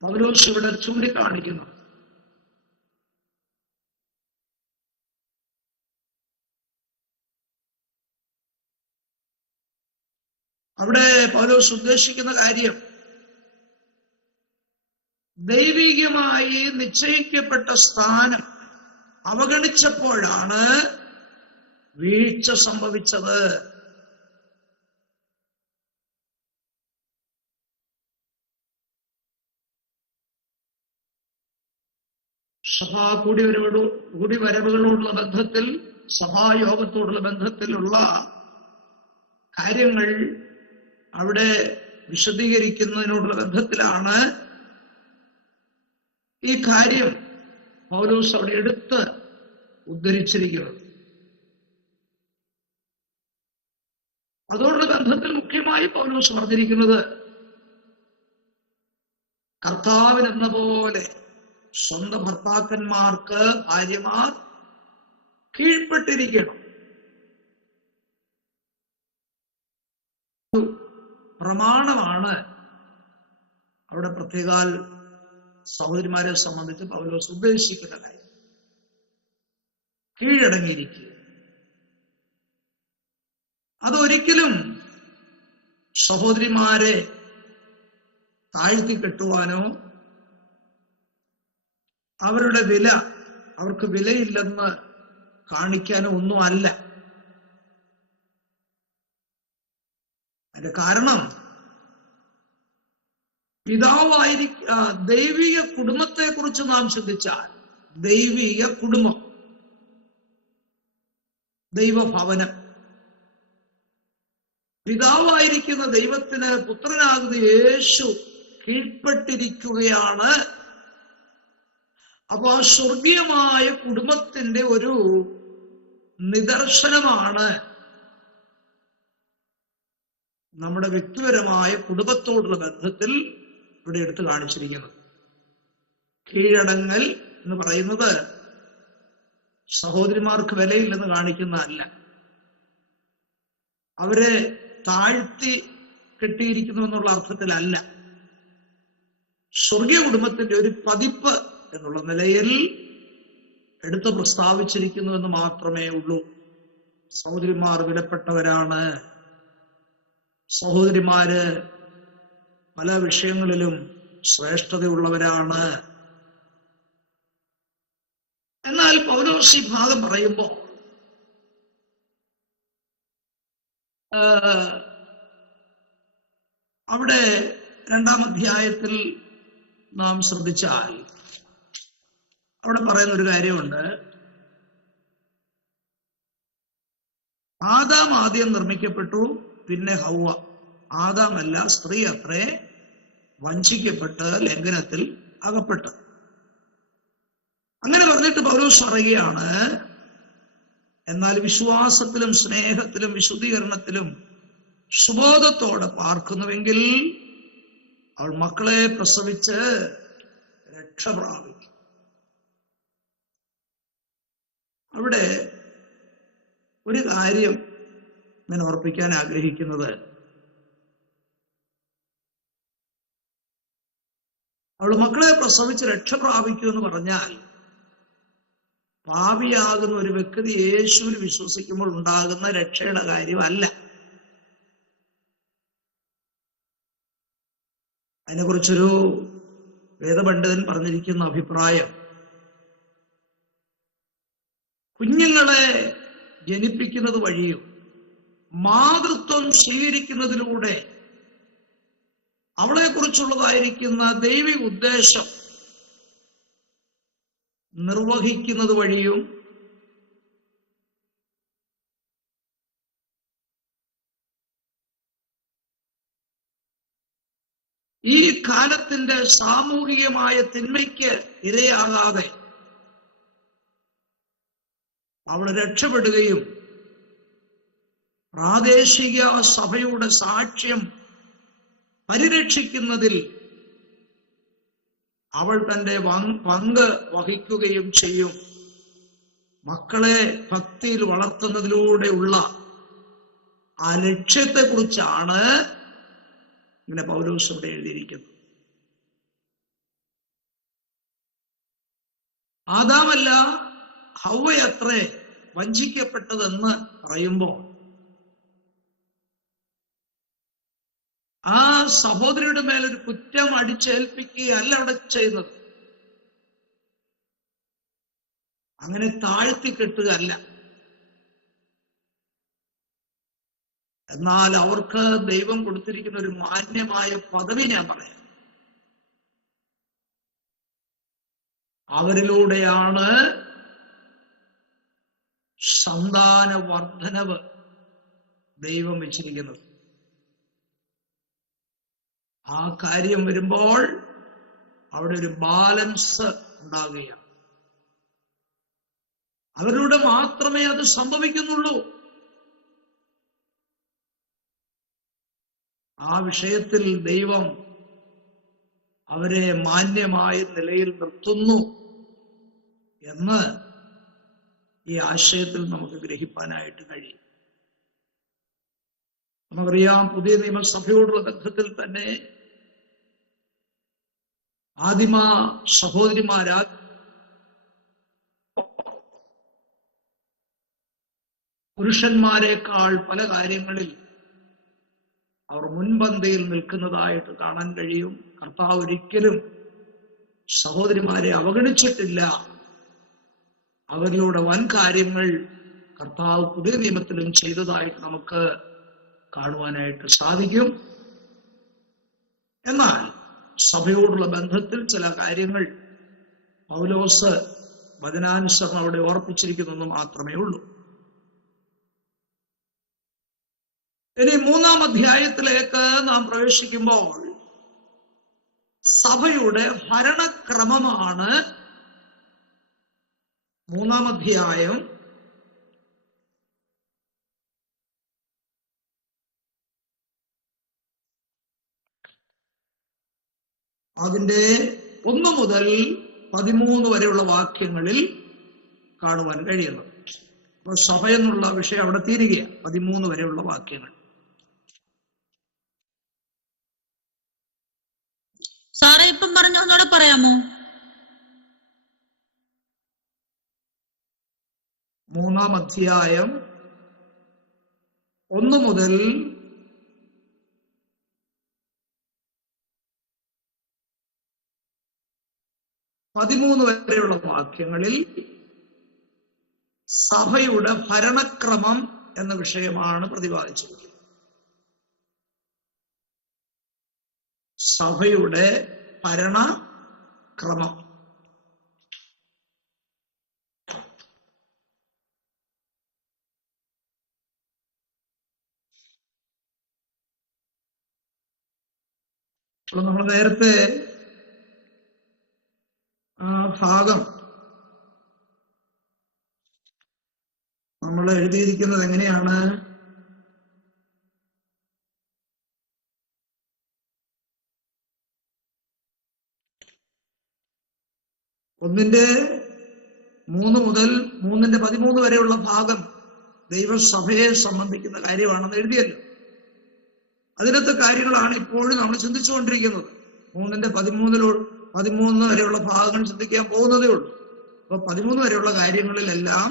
പൗലോസ് ഇവിടെ ചൂണ്ടിക്കാണിക്കുന്നു. അവിടെ പൗലോസ് ഉദ്ദേശിക്കുന്ന കാര്യം, ദൈവികമായി നിശ്ചയിക്കപ്പെട്ട സ്ഥാനം അവഗണിച്ചപ്പോഴാണ് വീഴ്ച സംഭവിച്ചത്. സഭാ കൂടിവരവുകളോടുള്ള ബന്ധത്തിൽ, സഭായോഗത്തോടുള്ള ബന്ധത്തിലുള്ള കാര്യങ്ങൾ അവിടെ വിശദീകരിക്കുന്നതിനോടുള്ള ബന്ധത്തിലാണ് ഈ കാര്യം പൗലോസ് അവിടെ എടുത്ത് ഉദ്ധരിച്ചിരിക്കുന്നത്. അതോടുള്ള ബന്ധത്തിൽ മുഖ്യമായി പൗലോസ് പറഞ്ഞിരിക്കുന്നത്, കർത്താവിനെന്ന പോലെ സ്വന്തം ഭർത്താക്കന്മാർക്ക് ഭാര്യമാർ കീഴ്പ്പെട്ടിരിക്കണം. പ്രമാണമാണ് അവിടെ പ്രത്യേകാൽ സഹോദരിമാരെ സംബന്ധിച്ച് പൗലോസ് ഉദ്ദേശിക്കുന്ന കാര്യം. കീഴടങ്ങിയിരിക്കുക. അതൊരിക്കലും സഹോദരിമാരെ താഴ്ത്തിക്കെട്ടുവാനോ അവരുടെ വില അവർക്ക് വിലയില്ലെന്ന് കാണിക്കാനോ ഒന്നും അല്ല. അതിന്റെ കാരണം ദൈവിക കുടുംബത്തെ കുറിച്ച് നാം ചിന്തിച്ചാൽ, ദൈവിക കുടുംബം, ദൈവഭവനം, പിതാവായിരിക്കുന്ന ദൈവത്തിന് പുത്രനാകുന്ന യേശു കീഴ്പ്പെട്ടിരിക്കുകയാണ്. അപ്പൊ ആ സ്വർഗീയമായ കുടുംബത്തിന്റെ ഒരു നിദർശനമാണ് നമ്മുടെ വ്യക്തിപരമായ കുടുംബത്തോടുള്ള ബന്ധത്തിൽ ഇവിടെ എടുത്തു കാണിച്ചിരിക്കുന്നത്. കീഴടങ്ങൽ എന്ന് പറയുന്നത് സഹോദരിമാർക്ക് വിലയില്ലെന്ന് കാണിക്കുന്നതല്ല, അവരെ താഴ്ത്തി കെട്ടിയിരിക്കുന്നു എന്നുള്ള അർത്ഥത്തിലല്ല. സ്വർഗീയ കുടുംബത്തിന്റെ ഒരു പതിപ്പ് എന്നുള്ള നിലയിൽ എടുത്തു പ്രസ്താവിച്ചിരിക്കുന്നു എന്ന് മാത്രമേ ഉള്ളൂ. സഹോദരിമാർ വിലപ്പെട്ടവരാണ്. സഹോദരിമാര് പല വിഷയങ്ങളിലും ശ്രേഷ്ഠതയുള്ളവരാണ്. എന്നാൽ പൗലോസ് ഈ ഭാഗം പറയുമ്പോൾ അവിടെ 2-ാം അധ്യായത്തിൽ നാം ശ്രദ്ധിച്ചാൽ അവിടെ പറയുന്ന ഒരു കാര്യമുണ്ട്. ആദാം ആദ്യം നിർമ്മിക്കപ്പെട്ടു, പിന്നെ ഹൗവ. ആദാമല്ല, സ്ത്രീ അത്രേ വഞ്ചിക്കപ്പെട്ട് ലംഘനത്തിൽ അകപ്പെട്ടു. അങ്ങനെ പറഞ്ഞിട്ട് പൗലോസ് പറയുകയാണ്, എന്നാൽ വിശ്വാസത്തിലും സ്നേഹത്തിലും വിശുദ്ധീകരണത്തിലും സുബോധത്തോടെ പാർക്കുന്നുവെങ്കിൽ അവൾ മക്കളെ പ്രസവിച്ച് രക്ഷ പ്രാപിക്കും. അവിടെ ഒരു കാര്യം ഞാൻ ഓർപ്പിക്കാൻ ആഗ്രഹിക്കുന്നത്, അവൾ മക്കളെ പ്രസവിച്ച് രക്ഷ പ്രാപിക്കൂ എന്ന് പറഞ്ഞാൽ പാപിയാകുന്ന ഒരു വ്യക്തി യേശുവിൽ വിശ്വസിക്കുമ്പോൾ ഉണ്ടാകുന്ന രക്ഷയുടെ കാര്യമല്ല. അതിനെക്കുറിച്ചൊരു വേദപണ്ഡിതൻ പറഞ്ഞിരിക്കുന്ന അഭിപ്രായം, കുഞ്ഞുങ്ങളെ ജനിപ്പിക്കുന്നത് വഴിയും മാതൃത്വം സ്വീകരിക്കുന്നതിലൂടെ അവളെക്കുറിച്ചുള്ളതായിരിക്കുന്ന ദൈവിക ഉദ്ദേശം നിർവഹിക്കുന്നത് വഴിയും ഈ കാലത്തിന്റെ സാമൂഹികമായ തിന്മയ്ക്ക് ഇരയാകാതെ അവൾ രക്ഷപ്പെടുകയും പ്രാദേശിക സഭയുടെ സാക്ഷ്യം പരിരക്ഷിക്കുന്നതിൽ അവൾ തന്റെ പങ്ക് വഹിക്കുകയും ചെയ്യും. മക്കളെ ഭക്തിയിൽ വളർത്തുന്നതിലൂടെയുള്ള ആ ലക്ഷ്യത്തെ കുറിച്ചാണ് ഇങ്ങനെ പൗലോസ് ഇവിടെ എഴുതിയിരിക്കുന്നത്. ആദാമല്ല ഹൗവയത്രേ വഞ്ചിക്കപ്പെട്ടതെന്ന് പറയുമ്പോൾ ആ സഹോദരിയുടെ മേലൊരു കുറ്റം അടിച്ചേൽപ്പിക്കുകയല്ല അവിടെ ചെയ്യുന്നത്. അങ്ങനെ താഴ്ത്തിക്കെട്ടുകയല്ല. എന്നാൽ അവർക്ക് ദൈവം കൊടുത്തിരിക്കുന്ന ഒരു മാന്യമായ പദവി ഞാൻ പറയാം. അവരിലൂടെയാണ് സന്താന വർദ്ധനവ് ദൈവം വെച്ചിരിക്കുന്നത്. ആ കാര്യം വരുമ്പോൾ അവിടെ ഒരു ബാലൻസ് ഉണ്ടാകുകയാണ്. അവരിലൂടെ മാത്രമേ അത് സംഭവിക്കുന്നുള്ളൂ. ആ വിഷയത്തിൽ ദൈവം അവരെ മാന്യമായ നിലയിൽ നിർത്തുന്നു എന്ന് ഈ ആശയത്തിൽ നമുക്ക് ഗ്രഹിപ്പാനായിട്ട് കഴിയും. നമുക്കറിയാം, പുതിയ നിയമസഭയോടുള്ള ബന്ധത്തിൽ തന്നെ ആദിമ സഹോദരിമാരാ പുരുഷന്മാരെക്കാൾ പല കാര്യങ്ങളിൽ അവർ മുൻപന്തിയിൽ നിൽക്കുന്നതായിട്ട് കാണാൻ കഴിയും. കർത്താവ് ഒരിക്കലും സഹോദരിമാരെ അവഗണിച്ചിട്ടില്ല. അവരിലൂടെ വൻ കാര്യങ്ങൾ കർത്താവ് പുതിയ നിയമത്തിലും ചെയ്തതായിട്ട് നമുക്ക് കാണുവാനായിട്ട് സാധിക്കും. എന്നാൽ സഭയോടുള്ള ബന്ധത്തിൽ ചില കാര്യങ്ങൾ പൗലോസ് വചനാനുസരണം അവിടെ ഓർപ്പിച്ചിരിക്കുന്നെന്ന് മാത്രമേ ഉള്ളൂ. ഇനി 3-ാം അധ്യായത്തിലേക്ക് നാം പ്രവേശിക്കുമ്പോൾ സഭയുടെ ഭരണക്രമമാണ് 3-ാം അധ്യായം അതിന്റെ 1 മുതൽ 13 വരെയുള്ള വാക്യങ്ങളിൽ കാണുവാൻ കഴിയുന്നത്. അപ്പോൾ സഭ എന്നുള്ള വിഷയം അവിടെ തീരുകയാണ്. 13 വരെയുള്ള വാക്യങ്ങൾ. സാറേ, ഇപ്പം പറഞ്ഞോടെ പറയാമോ? 3-ാം അധ്യായം 1 മുതൽ 13 വരെയുള്ള വാക്യങ്ങളിൽ സഭയുടെ ഭരണക്രമം എന്ന വിഷയമാണ് പ്രതിപാദിച്ചിരിക്കുന്നത്. സഭയുടെ ഭരണക്രമം. അപ്പോൾ നമ്മൾ നേരത്തെ ഭാഗം നമ്മൾ എഴുതിയിരിക്കുന്നത് എങ്ങനെയാണ്? ഒന്നിന്റെ 3 മുതൽ 3-ന്റെ 13 വരെയുള്ള ഭാഗം ദൈവസഭയെ സംബന്ധിക്കുന്ന കാര്യമാണെന്ന് എഴുതിയല്ലോ. അതിനകത്തെ കാര്യങ്ങളാണ് ഇപ്പോഴും നമ്മൾ ചിന്തിച്ചുകൊണ്ടിരിക്കുന്നത്. 3-ന്റെ 13 വരെയുള്ള ഭാഗങ്ങൾ ചിന്തിക്കാൻ പോകുന്നതേ ഉള്ളൂ. അപ്പൊ 13 വരെയുള്ള കാര്യങ്ങളിലെല്ലാം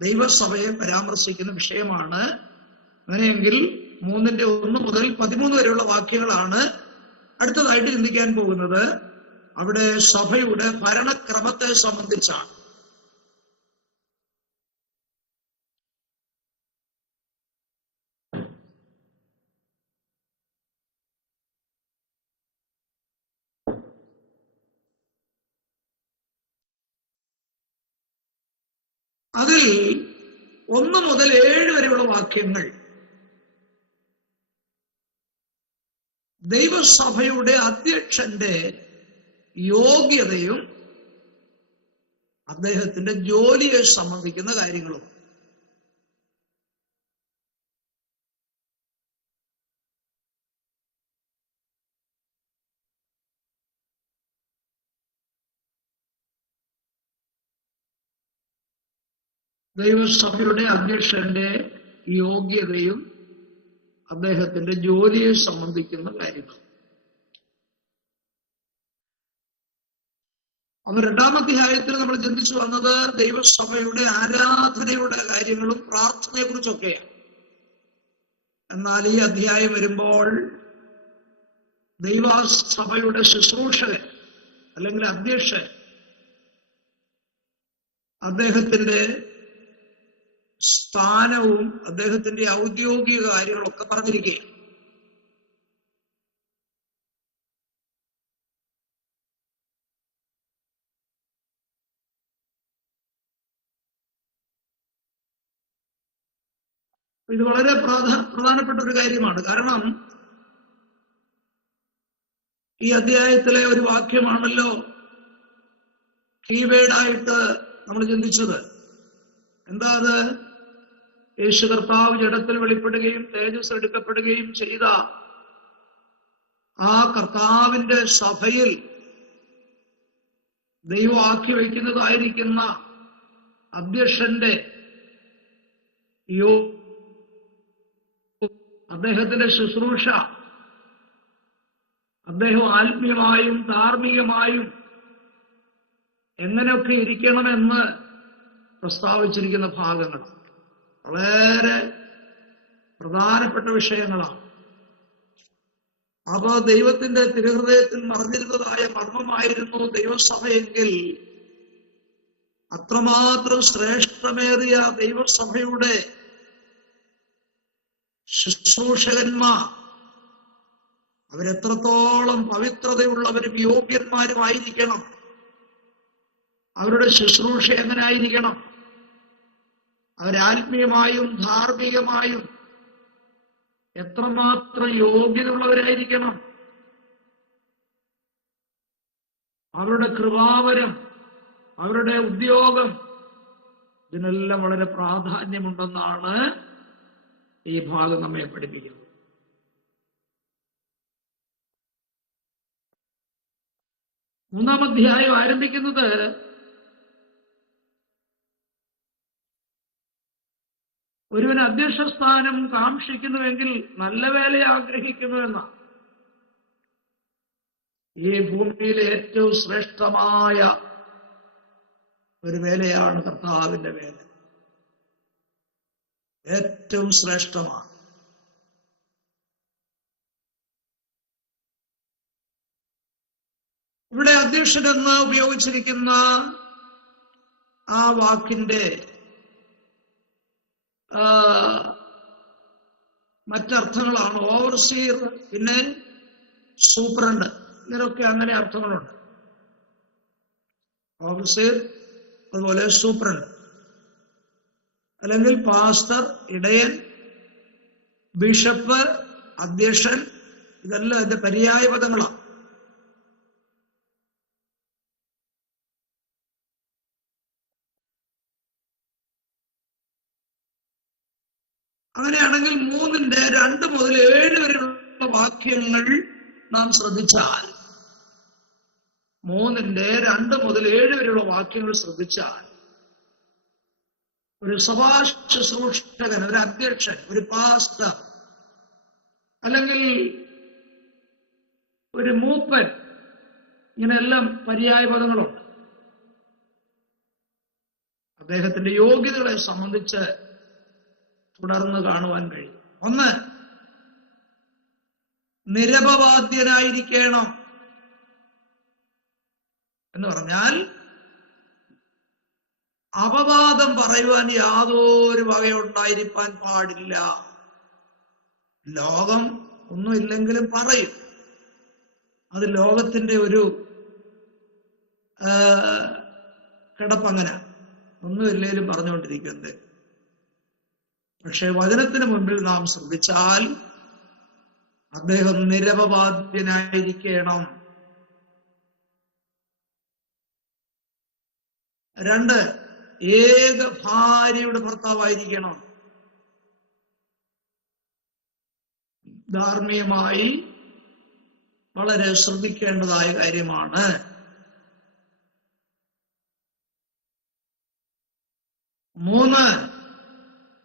ദൈവസഭയെ പരാമർശിക്കുന്ന വിഷയമാണ്. അങ്ങനെയെങ്കിൽ 3-ന്റെ 1 മുതൽ 13 വരെയുള്ള വാക്യങ്ങളാണ് അടുത്തതായിട്ട് ചിന്തിക്കാൻ പോകുന്നത്. അവിടെ സഭയുടെ ഭരണക്രമത്തെ സംബന്ധിച്ചാണ്. അതിൽ 1 മുതൽ 7 വരെയുള്ള വാക്യങ്ങൾ ദൈവസഭയുടെ അധ്യക്ഷന്റെ യോഗ്യതയും അദ്ദേഹത്തിന്റെ ജോലിയെ സംബന്ധിക്കുന്ന കാര്യങ്ങളും. ദൈവസഭയുടെ അധ്യക്ഷന്റെ യോഗ്യതയും അദ്ദേഹത്തിന്റെ ജോലിയെ സംബന്ധിക്കുന്ന കാര്യങ്ങൾ. അപ്പൊ 2-ാം അധ്യായത്തിൽ നമ്മൾ ചിന്തിച്ചു വന്നത് ദൈവസഭയുടെ ആരാധനയുടെ കാര്യങ്ങളും പ്രാർത്ഥനയെ കുറിച്ചൊക്കെയാണ്. എന്നാൽ ഈ അധ്യായം വരുമ്പോൾ ദൈവസഭയുടെ ശുശ്രൂഷകൻ അല്ലെങ്കിൽ അധ്യക്ഷൻ, അദ്ദേഹത്തിന്റെ സ്ഥാനവും അദ്ദേഹത്തിന്റെ ഔദ്യോഗിക കാര്യങ്ങളൊക്കെ പറഞ്ഞിരിക്കുകയാണ്. ഇത് വളരെ പ്രധാനപ്പെട്ട ഒരു കാര്യമാണ്. കാരണം ഈ അധ്യായത്തിലെ ഒരു വാക്യമാണല്ലോ കീവേഡായിട്ട് നമ്മൾ ചിന്തിച്ചത്. എന്താ അത്? യേശു കർത്താവ് ജഡത്തിൽ വെളിപ്പെടുകയും തേജസ് എടുക്കപ്പെടുകയും ചെയ്ത ആ കർത്താവിന്റെ സഭയിൽ ദൈവം ആക്കി വയ്ക്കുന്നതായിരിക്കുന്ന അധ്യക്ഷന്റെ അദ്ദേഹത്തിന്റെ ശുശ്രൂഷ, അദ്ദേഹം ആത്മീയമായും ധാർമ്മികമായും എങ്ങനെയൊക്കെ ഇരിക്കണമെന്ന് പ്രസ്താവിച്ചിരിക്കുന്ന ഭാഗങ്ങൾ വളരെ പ്രധാനപ്പെട്ട വിഷയങ്ങളാണ്. അപ്പൊ ദൈവത്തിന്റെ തിരുഹൃദയത്തിൽ മറഞ്ഞിരുന്നതായ മർമ്മമായിരുന്നു ദൈവസഭയെങ്കിൽ അത്രമാത്രം ശ്രേഷ്ഠമേറിയ ദൈവസഭയുടെ ശുശ്രൂഷകന്മാർ അവരെത്രത്തോളം പവിത്രതയുള്ളവരും യോഗ്യന്മാരുമായിരിക്കണം, അവരുടെ ശുശ്രൂഷ എങ്ങനെ ആയിരിക്കണം, അവരാത്മീയമായും ധാർമ്മികമായും എത്രമാത്രം യോഗ്യതയുള്ളവരായിരിക്കണം, അവരുടെ കൃപാവരം, അവരുടെ ഉദ്യോഗം, ഇതിനെല്ലാം വളരെ പ്രാധാന്യമുണ്ടെന്നാണ് ഈ ഭാഗം നമ്മെ പഠിപ്പിക്കുന്നത്. മൂന്നാം അധ്യായം ആരംഭിക്കുന്നത് ഒരുവൻ അധ്യക്ഷ സ്ഥാനം കാക്ഷിക്കുന്നുവെങ്കിൽ നല്ല വേല ആഗ്രഹിക്കുന്നുവെന്നാണ്. ഈ ഭൂമിയിലെ ഏറ്റവും ശ്രേഷ്ഠമായ ഒരു വേലയാണ് കർത്താവിന്റെ വേല. ഏറ്റവും ശ്രേഷ്ഠമാണ്. ഇവിടെ അധ്യക്ഷനെന്ന് ഉപയോഗിച്ചിരിക്കുന്ന ആ വാക്കിന്റെ മറ്റർത്ഥങ്ങളാണ് ഓവർസീർ, പിന്നെ സൂപ്രണ്ട്, ഇതിനൊക്കെ അങ്ങനെ അർത്ഥങ്ങളുണ്ട്. ഓവർസീർ, അതുപോലെ സൂപ്രണ്ട്, അല്ലെങ്കിൽ പാസ്റ്റർ, ഇടയൻ, ബിഷപ്പ്, അധ്യക്ഷൻ, ഇതെല്ലാം അതിന്റെ പര്യായ പദങ്ങളാണ്. അങ്ങനെയാണെങ്കിൽ 3:2 മുതൽ 7 വരെയുള്ള വാക്യങ്ങൾ നാം ശ്രദ്ധിച്ചാൽ, 3:2 മുതൽ 7 വരെയുള്ള വാക്യങ്ങൾ ശ്രദ്ധിച്ചാൽ, ഒരു സഭാ ശുശ്രൂഷകൻ, ഒരു അധ്യക്ഷൻ, ഒരു പാസ്റ്റർ, അല്ലെങ്കിൽ ഒരു മൂപ്പൻ, ഇങ്ങനെയെല്ലാം പര്യായ പദങ്ങളുണ്ട്. അദ്ദേഹത്തിന്റെ യോഗ്യതകളെ സംബന്ധിച്ച് തുടർന്ന് കാണുവാൻ കഴിയും. ഒന്ന്, നിരപവാദ്യനായിരിക്കണം എന്ന് പറഞ്ഞാൽ അപവാദം പറയുവാൻ യാതൊരു വകയുണ്ടായിരിക്കാൻ പാടില്ല. ലോകം ഒന്നുമില്ലെങ്കിലും പറയും, അത് ലോകത്തിന്റെ ഒരു കിടപ്പങ്ങനെ, ഒന്നുമില്ലെങ്കിലും പറഞ്ഞുകൊണ്ടിരിക്കുന്നത്. പക്ഷെ വചനത്തിന് മുൻപിൽ നാം ശ്രദ്ധിച്ചാൽ അദ്ദേഹം നിരപവാദ്യനായിരിക്കണം. 2, ഏക ഭാര്യയുടെ ഭർത്താവായിരിക്കണം. ധാർമ്മികമായി വളരെ ശ്രദ്ധിക്കേണ്ടതായ കാര്യമാണ്. 3,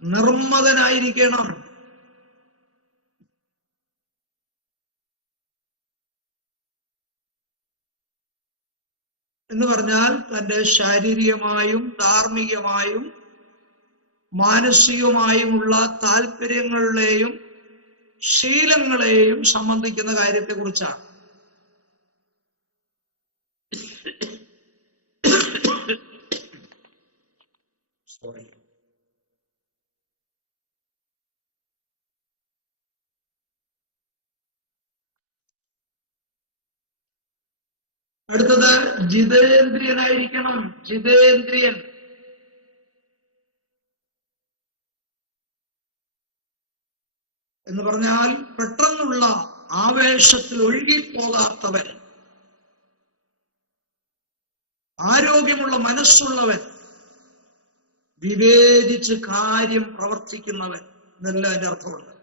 നിർമ്മതനായിരിക്കണം. എന്ന് പറഞ്ഞാൽ തന്റെ ശാരീരികമായും ധാർമ്മികമായും മാനസികമായുമുള്ള താല്പര്യങ്ങളെയും ശീലങ്ങളെയും സംബന്ധിക്കുന്ന കാര്യത്തെക്കുറിച്ചാണ്. അടുത്തത് ജിതേന്ദ്രിയനായിരിക്കണം. ജിതേന്ദ്രിയൻ എന്ന് പറഞ്ഞാൽ പെട്ടെന്നുള്ള ആവേശത്തിൽ ഒഴുകിപ്പോകാത്തവൻ, ആരോഗ്യമുള്ള മനസ്സുള്ളവൻ, വിവേചിച്ച് കാര്യം പ്രവർത്തിക്കുന്നവൻ എന്നെല്ലാം അതിന്റെ അർത്ഥമുണ്ട്.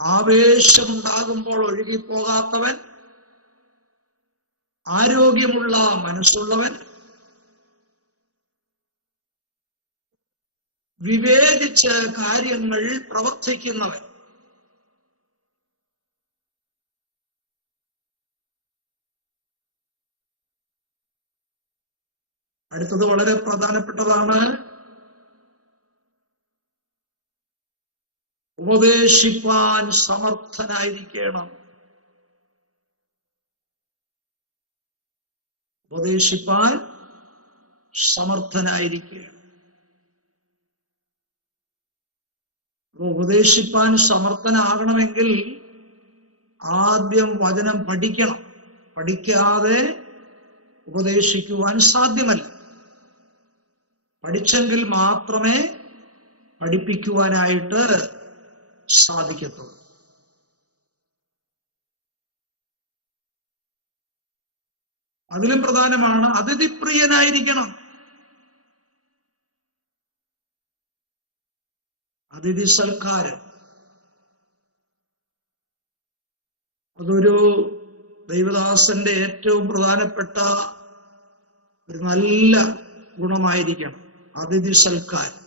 ആവേശമുണ്ടാകുമ്പോൾ ഒഴുകിപ്പോകാത്തവൻ, ആരോഗ്യമുള്ള മനസ്സുള്ളവൻ, വിവേചിച്ച് കാര്യങ്ങൾ പ്രവർത്തിക്കുന്നവൻ. അടുത്തത് വളരെ പ്രധാനപ്പെട്ടതാണ്. ഉപദേശിപ്പാൻ സമർത്ഥനായിരിക്കണം. ഉപദേശിപ്പാൻ സമർത്ഥനായിരിക്കണം. ഉപദേശിപ്പാൻ സമർത്ഥനാകണമെങ്കിൽ ആദ്യം വചനം പഠിക്കണം. പഠിക്കാതെ ഉപദേശിക്കുവാൻ സാധ്യമല്ല. പഠിച്ചെങ്കിൽ മാത്രമേ പഠിപ്പിക്കുവാനായിട്ട് സാധിക്കത്തുള്ളൂ. അതിലും പ്രധാനമാണ് അതിഥിപ്രിയനായിരിക്കണം. അതിഥി സൽക്കാരം അതൊരു ദൈവദാസന്റെ ഏറ്റവും പ്രധാനപ്പെട്ട ഒരു നല്ല ഗുണമായിരിക്കണം. അതിഥി സൽക്കാരം.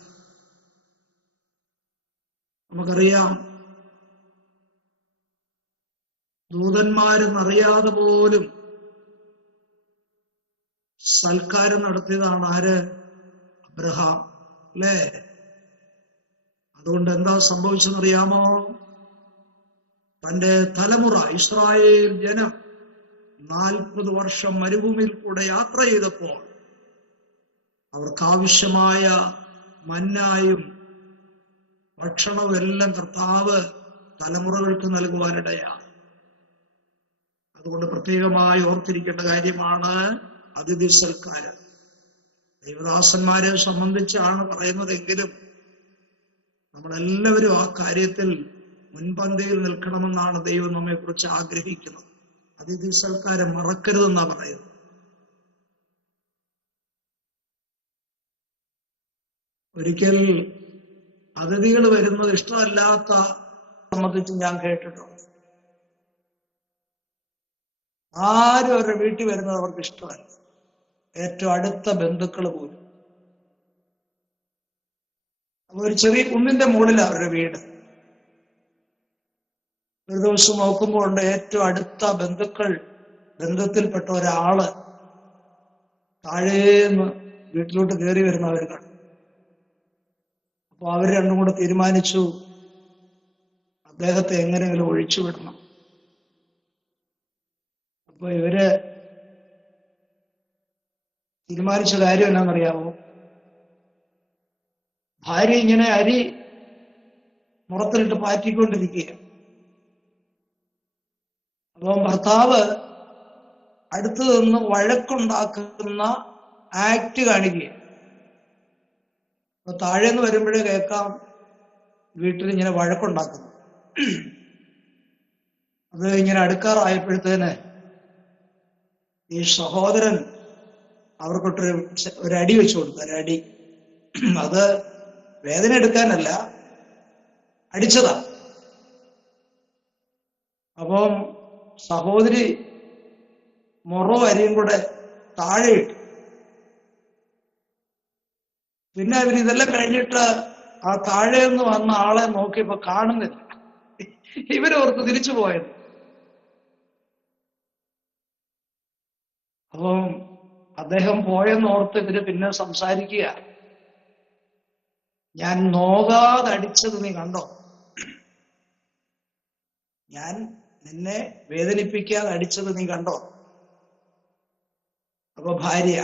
നമുക്കറിയാം, ദൂതന്മാരെന്നറിയാതെ പോലും സൽക്കാരം നടത്തിയതാണ് ആര്? അബ്രഹാം, അല്ലേ? അതുകൊണ്ട് എന്താ സംഭവിച്ചെന്നറിയാമോ? തന്റെ തലമുറ ഇസ്രായേൽ ജനം 40 വർഷം മരുഭൂമിയിൽ കൂടെ യാത്ര ചെയ്തപ്പോൾ അവർക്കാവശ്യമായ മന്നായും ഭക്ഷണവും എല്ലാം കർത്താവ് തലമുറകൾക്ക് നൽകുവാനിടയാണ്. അതുകൊണ്ട് പ്രത്യേകമായി ഓർത്തിരിക്കേണ്ട കാര്യമാണ് അതിഥി സൽക്കാരം. ദൈവദാസന്മാരെ സംബന്ധിച്ചാണ് പറയുന്നതെങ്കിലും നമ്മളെല്ലാവരും ആ കാര്യത്തിൽ മുൻപന്തിയിൽ നിൽക്കണമെന്നാണ് ദൈവം നമ്മെ കുറിച്ച് ആഗ്രഹിക്കുന്നത്. അതിഥി സൽക്കാരം മറക്കരുതെന്നാ പറയുന്നത്. ഒരിക്കൽ അതിഥികൾ വരുന്നത് ഇഷ്ടമല്ലാത്ത സംബന്ധിച്ച് ഞാൻ കേട്ടിട്ടുണ്ട്. ആരും അവരുടെ വീട്ടിൽ വരുന്നത് അവർക്ക് ഇഷ്ടമല്ല, ഏറ്റവും അടുത്ത ബന്ധുക്കൾ പോലും. അപ്പൊ ഒരു ചെറിയ കുന്നിന്റെ മുകളിലാണ് അവരുടെ വീട്. ഒരു ദിവസം നോക്കുമ്പോൾ ഉണ്ട്, ഏറ്റവും അടുത്ത ബന്ധത്തിൽപ്പെട്ട ഒരാള് താഴേന്ന് വീട്ടിലോട്ട് കയറി വരുന്ന അവർ കണ്ടു. അപ്പൊ അവർ രണ്ടും കൂടെ തീരുമാനിച്ചു അദ്ദേഹത്തെ എങ്ങനെയെങ്കിലും ഒഴിച്ചുവിടണം. അപ്പൊ ഇവര് തീരുമാനിച്ച കാര്യം എന്നാണെന്നറിയാമോ? ഭാര്യ ഇങ്ങനെ അരി മുറത്തിലിട്ട് പാറ്റിക്കൊണ്ടിരിക്കുക. അപ്പം ഭർത്താവ് അടുത്തു നിന്ന് വഴക്കുണ്ടാക്കുന്ന ആക്ട് കാണിക്കുകയാണ്. അപ്പൊ താഴേന്ന് വരുമ്പോഴേ കേൾക്കാം വീട്ടിൽ ഇങ്ങനെ വഴക്കുണ്ടാക്കുന്നു. അത് ഇങ്ങനെ അടുക്കാറായപ്പോഴത്തേന് ഈ സഹോദരൻ അവർക്കൊട്ടൊരു അടി വെച്ചു കൊടുത്തു. ഒരടി. അത് വേദന എടുക്കാനല്ല, അടിച്ചതാ. അപ്പം സഹോദരി മുറോ അരിയും കൂടെ താഴെ ഇട്ടു. പിന്നെ ഇവരിതെല്ലാം കഴിഞ്ഞിട്ട് ആ താഴെ നിന്ന് വന്ന ആളെ നോക്കിയപ്പോ കാണുന്നില്ല. ഇവരോർത്ത് തിരിച്ചു പോയത്. അപ്പം അദ്ദേഹം പോയെന്നോർത്ത് ഇവര് പിന്നെ സംസാരിക്കുക, ഞാൻ നോകാതെ അടിച്ചത് നീ കണ്ടോ? ഞാൻ നിന്നെ വേദനിപ്പിക്കാതെ അടിച്ചത് നീ കണ്ടോ? അപ്പൊ ഭാര്യ,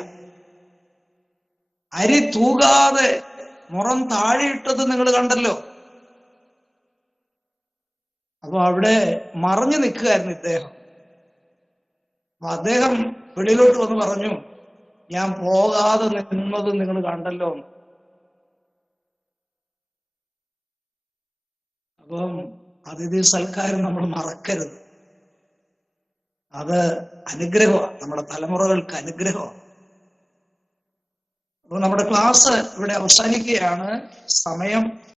അരി തൂകാതെ മുറം താഴെയിട്ടത് നിങ്ങൾ കണ്ടല്ലോ. അപ്പൊ അവിടെ മറഞ്ഞു നിൽക്കുകയായിരുന്നു ഇദ്ദേഹം. അപ്പൊ അദ്ദേഹം വെളിയിലോട്ട് വന്ന് പറഞ്ഞു, ഞാൻ പോകാതെ നിന്നത് നിങ്ങൾ കണ്ടല്ലോ. അപ്പം അതിഥി സൽക്കാരം നമ്മൾ മറക്കരുത്. അത് അനുഗ്രഹമാണ്, നമ്മുടെ തലമുറകൾക്ക് അനുഗ്രഹമാണ്. അപ്പൊ നമ്മുടെ ക്ലാസ് ഇവിടെ അവസാനിക്കുകയാണ്. സമയം